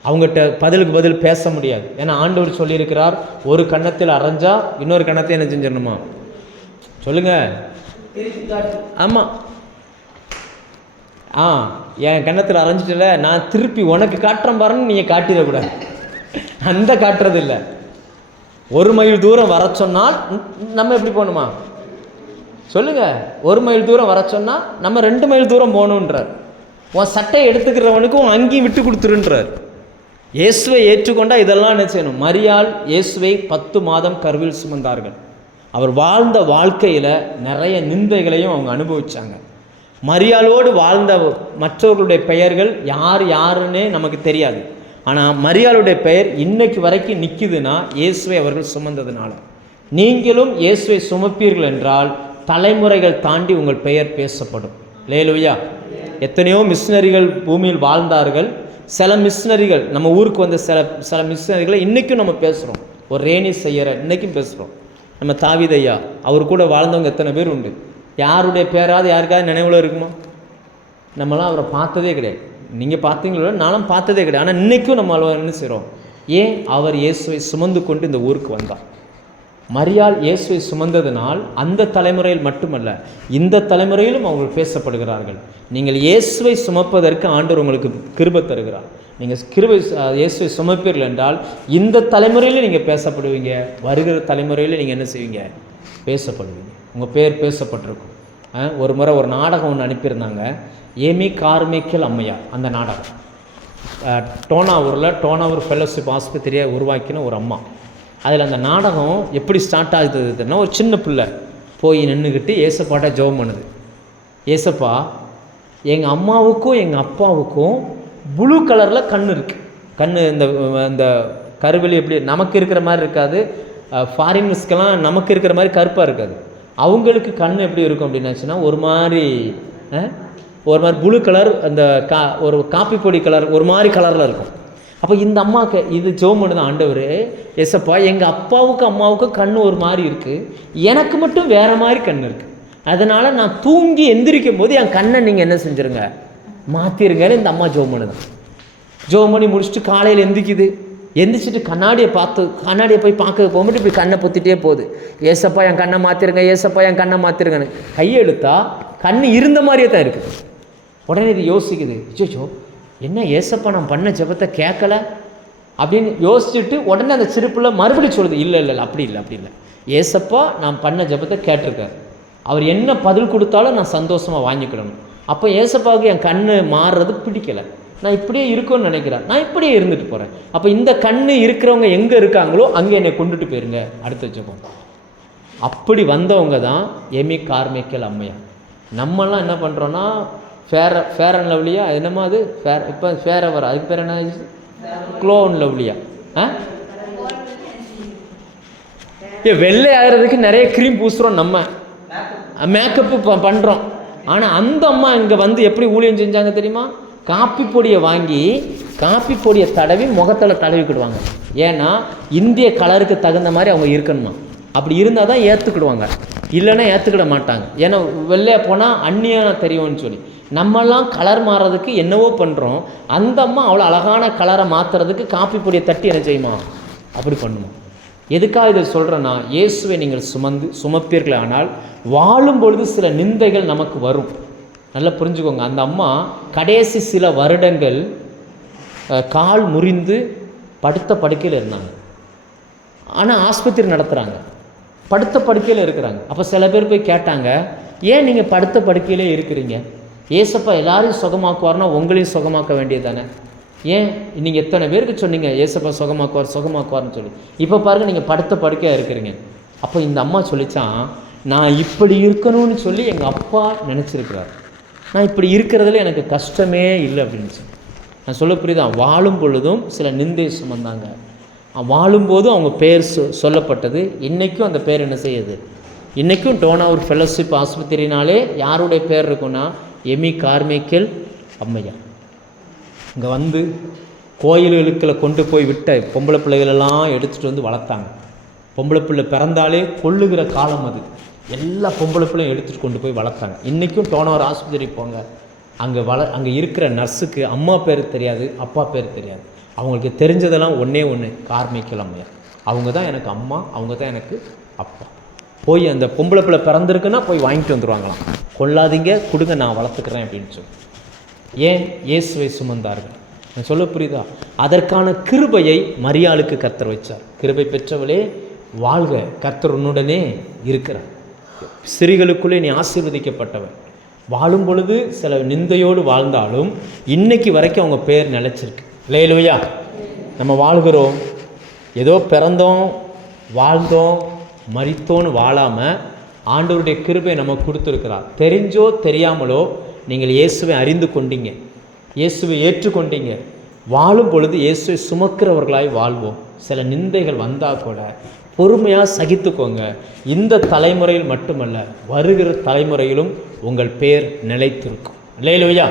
அவங்ககிட்ட பதிலுக்கு பதில் பேச முடியாது. ஏன்னா ஆண்டவர் சொல்லியிருக்கிறார், ஒரு கன்னத்தில் அரைஞ்சா இன்னொரு கன்னத்தை என்ன செஞ்சிடணுமா? சொல்லுங்க. ஆமாம், என் கன்னத்தில் அரைஞ்சிட்டல, நான் திருப்பி உனக்கு காட்டுறேன் பாருன்னு நீங்கள் காட்டிடக்கூடாது. அந்த காட்டுறது இல்லை. 1 மைல் தூரம் வர சொன்னால் நம்ம எப்படி போகணுமா? சொல்லுங்க. 1 மைல் தூரம் வர சொன்னால் நம்ம 2 மைல் தூரம் போகணுன்றார். உன் சட்டையை எடுத்துக்கிறவனுக்கும் அங்கேயும் விட்டு கொடுத்துருன்றார். இயேசுவை ஏற்றுக்கொண்டால் இதெல்லாம் என்ன செய்யணும்? மரியாள் இயேசுவை 10 மாதம் கருவில் சுமந்தார்கள். அவர் வாழ்ந்த வாழ்க்கையில் நிறைய நிந்தைகளையும் அவங்க அனுபவித்தாங்க. மரியாளோடு வாழ்ந்த மற்றவர்களுடைய பெயர்கள் யாருன்னே நமக்கு தெரியாது. ஆனால் மரியாளுடைய பெயர் இன்னைக்கு வரைக்கும் நிற்குதுன்னா இயேசுவை அவர்கள் சுமந்ததுனால. நீங்களும் இயேசுவை சுமப்பீர்கள் என்றால் தலைமுறைகள் தாண்டி உங்கள் பெயர் பேசப்படும். லேலுயா. எத்தனையோ மிஷினரிகள் பூமியில் வாழ்ந்தார்கள். சில மிஷினரிகள், நம்ம ஊருக்கு வந்த சில மிஷினரிகளை இன்றைக்கும் நம்ம பேசுகிறோம். ஒரு ரேணி செய்யற இன்றைக்கும் பேசுகிறோம். நம்ம தாவீதையா, அவர் கூட வாழ்ந்தவங்க எத்தனை பேர் உண்டு. யாருடைய பேராவது யாருக்காவது நினைவில் இருக்குமா? நம்மளாம் அவரை பார்த்ததே கிடையாது. நீங்கள் பார்த்தீங்களோ, நானும் பார்த்ததே கிடையாது. ஆனால் இன்றைக்கும் நம்ம என்ன செய்கிறோம்? ஏன்? அவர் இயேசுவை சுமந்து கொண்டு இந்த ஊருக்கு வந்தார். மரியாள் இயேசுவை சுமந்ததினால் அந்த தலைமுறையில் மட்டுமல்ல, இந்த தலைமுறையிலும் அவங்க பேசப்படுகிறார்கள். நீங்கள் இயேசுவை சுமப்பதற்கு ஆண்டவர் உங்களுக்கு கிருபை தருகிறார். நீங்கள் இயேசுவை சுமப்பீர்கள் என்றால் இந்த தலைமுறையில் நீங்கள் பேசப்படுவீங்க. வருகிற தலைமுறையில் நீங்கள் என்ன செய்வீங்க? பேசப்படுவீங்க. உங்கள் பேர் பேசப்பட்டிருக்கும். ஒரு முறை ஒரு நாடகம் ஒன்று அனுப்பியிருந்தாங்க, ஏமி கார்மேக்கல் அம்மையார். அந்த நாடகம் டோனாவூரில் டோனாவூர் ஃபெல்லோஷிப் ஆஸ்பத்திரியை உருவாக்கின ஒரு அம்மா. அதில் அந்த நாடகம் எப்படி ஸ்டார்ட் ஆகுதுன்னா, ஒரு சின்ன பிள்ளை போய் நின்றுக்கிட்டு ஏசப்பாட்ட ஜெபம் பண்ணுது. ஏசப்பா, எங்கள் அம்மாவுக்கும் எங்கள் அப்பாவுக்கும் ப்ளூ கலரில் கண் இருக்குது. கண் இந்த கருவெளி எப்படி நமக்கு இருக்கிற மாதிரி இருக்காது, ஃபாரினர்ஸ்க்கெல்லாம் நமக்கு இருக்கிற மாதிரி கருப்பாக இருக்காது. அவங்களுக்கு கண் எப்படி இருக்கும் அப்படின்னாச்சுன்னா ஒரு மாதிரி ப்ளூ கலர், அந்த ஒரு காப்பி பொடி கலர், ஒரு மாதிரி கலரில் இருக்கும். அப்போ இந்த அம்மாவுக்கு இது ஜெபம் பண்ணுது, ஆண்டவர் ஏசப்பா, எங்கள் அப்பாவுக்கும் அம்மாவுக்கும் கண் ஒரு மாதிரி இருக்குது, எனக்கு மட்டும் வேறு மாதிரி கண் இருக்குது. அதனால் நான் தூங்கி எந்திரிக்கும் போது என் கண்ணை நீங்கள் என்ன செஞ்சுருங்க, மாற்றிருங்கன்னு இந்த அம்மா ஜெபம் பண்ணுது. ஜெபம் பண்ணி முடிச்சுட்டு காலையில் எந்திரிச்சிட்டு கண்ணாடியை போய் பார்க்க போகும்போது இப்படி கண்ணை பொத்திட்டே போகுது. ஏசப்பா என் கண்ணை மாற்றிருங்க, ஏசப்பா என் கண்ணை மாற்றிருங்கன்னு கையெழுத்தா கண் இருந்த மாதிரியே தான் இருக்குது. உடனே இது யோசிக்குது, அச்சோ என்ன ஏசப்பா நான் பண்ண ஜெபத்தை கேட்கல அப்படின்னு யோசிச்சுட்டு உடனே அந்த சிரிப்புல மறுபடியும் சொல்லுது, இல்லை அப்படி இல்லை, ஏசப்பா நான் பண்ண ஜெபத்தை கேட்டிருக்காரு, அவர் என்ன பதில் கொடுத்தாலும் நான் சந்தோஷமாக வாங்கிக்கிடணும். அப்போ ஏசப்பாவுக்கு என் கண் மாறுறது பிடிக்கலை, நான் இப்படியே இருக்கும்னு நினைக்கிறேன், நான் இப்படியே இருந்துட்டு போகிறேன். அப்போ இந்த கண் இருக்கிறவங்க எங்கே இருக்காங்களோ அங்கே என்னை கொண்டுட்டு போயிருங்க அடுத்த ஜெபம். அப்படி வந்தவங்க தான் எமி கார்மைக்கேல் அம்மையார். நம்மெல்லாம் என்ன பண்ணுறோன்னா ஃபேர் அண்ட் லவ்லியா, என்னமா அது இப்போ ஃபேரவர், அதுக்கு பேர் என்ன, க்ளோ அண்ட் லவ்லியா, வெள்ளை ஆகிறதுக்கு நிறைய க்ரீம் பூசுகிறோம், நம்ம மேக்கப்பு பண்ணுறோம். ஆனால் அந்த அம்மா இங்கே வந்து எப்படி ஊழியம் செஞ்சாங்க தெரியுமா? காப்பி பொடியை வாங்கி காப்பி பொடியை தடவி முகத்தில் தடவிக்கிடுவாங்க. ஏன்னா இந்திய கலருக்கு தகுந்த மாதிரி அவங்க இருக்கணுமா, அப்படி இருந்தால் தான் ஏற்றுக்கிடுவாங்க, இல்லைன்னா ஏற்றுக்கிட மாட்டாங்க. ஏன்னா வெள்ளையா போனால் அந்நியான தெரியும்னு சொல்லி நம்மெல்லாம் கலர் மாறுறதுக்கு என்னவோ பண்ணுறோம். அந்த அம்மா அவ்வளோ அழகான கலரை மாற்றுறதுக்கு காப்பி பொடியை தட்டி என்ன செய்யுமா, அப்படி பண்ணுமா. எதுக்காக இதை சொல்கிறேன்னா, இயேசுவை நீங்கள் சுமப்பீர்கள் ஆனால் வாழும் பொழுது சில நிந்தைகள் நமக்கு வரும். நல்லா புரிஞ்சுக்கோங்க. அந்த அம்மா கடைசி சில வருடங்கள் கால் முறிந்து படுத்த படுக்கையில் இருந்தாங்க. ஆனால் ஆஸ்பத்திரி நடத்துகிறாங்க, படுத்த படுக்கையில் இருக்கிறாங்க. அப்போ சில பேர் போய் கேட்டாங்க, ஏன் நீங்கள் படுத்த படுக்கையிலே இருக்கிறீங்க, ஏசப்பா எல்லாரையும் சுகமாக்குவார்னா உங்களையும் சுகமாக்க வேண்டியது தானே, ஏன் நீங்கள் எத்தனை பேருக்கு சொன்னீங்க ஏசப்பா சுகமாக்குவார்னு சொல்லி, இப்போ பாருங்கள் நீங்கள் படுத்த படுக்கையாக இருக்கிறீங்க. அப்போ இந்த அம்மா சொல்லிச்சான், நான் இப்படி இருக்கணும்னு சொல்லி எங்கள் அப்பா நினச்சிருக்கிறார், நான் இப்படி இருக்கிறதுல எனக்கு கஷ்டமே இல்லை அப்படின்னு சொல்லி. நான் சொல்ல புரியுதா? வாழும் பொழுதும் சில நிந்தை சுமந்தாங்க, வாழும்போதும் அவங்க பேர் சொல்லப்பட்டது. இன்றைக்கும் அந்த பேர் என்ன செய்யுது, இன்றைக்கும் டோனாவூர் ஃபெலோஷிப் ஆஸ்பத்திரினாலே யாருடைய பேர் இருக்குன்னா எமி கார்மைக்கேல் அம்மையார். இங்கே வந்து கோயில்களுக்கில் கொண்டு போய் விட்ட பொம்பளை பிள்ளைகளெல்லாம் எடுத்துகிட்டு வந்து வளர்த்தாங்க. பொம்பளை பிள்ளை பிறந்தாலே கொள்ளுகிற காலம் அது, எல்லா பொம்பளை பிள்ளையும் எடுத்துகிட்டு கொண்டு போய் வளர்த்தாங்க. இன்றைக்கும் டோனாவூர் ஆஸ்பத்திரி போங்க, அங்கே இருக்கிற நர்ஸுக்கு அம்மா பேர் தெரியாது, அப்பா பேர் தெரியாது, அவங்களுக்கு தெரிஞ்சதெல்லாம் ஒன்றே கார்மைக்கேல் அம்மையார். அவங்க தான் எனக்கு அம்மா, அவங்க தான் எனக்கு அப்பா. போய் அந்த பொம்பளை பிள்ளை பிறந்திருக்குன்னா போய் வாங்கிட்டு வந்துடுவாங்களாம், கொள்ளாதீங்க கொடுங்க நான் வளர்த்துக்கிறேன் அப்படின்னு சொல்லி. ஏன் இயேசுவை சுமந்தார்கள், நான் சொல்ல புரியுதா? அதற்கான கிருபையை மரியாளுக்கு கர்த்தர் வச்சார். கிருபை பெற்றவளே வாழ்க, கர்த்தர் உன்னுடனே இருக்கிறார், ஸ்திரீகளுக்குள்ளே நீ ஆசீர்வதிக்கப்பட்டவன். வாழும் பொழுது சில நிந்தையோடு வாழ்ந்தாலும் இன்னைக்கு வரைக்கும் அவங்க பேர் நிலைச்சிருக்கு. அல்லேலூயா. நம்ம வாழ்கிறோம், ஏதோ பிறந்தோம் வாழ்ந்தோம் மரித்தோன்னு வாழாமல் ஆண்டவருடைய கிருபை நமக்கு கொடுத்துருக்கிறார். தெரிஞ்சோ தெரியாமலோ நீங்கள் இயேசுவை அறிந்து கொண்டீங்க, இயேசுவை ஏற்றுக்கொண்டீங்க. வாழும் பொழுது இயேசுவை சுமக்கிறவர்களாய் வாழ்வோம். சில நிந்தைகள் வந்தால் கூட பொறுமையாக சகித்துக்கோங்க. இந்த தலைமுறையில் மட்டுமல்ல, வருகிற தலைமுறையிலும் உங்கள் பேர் நிலைத்திருக்கும். அல்லேலூயா.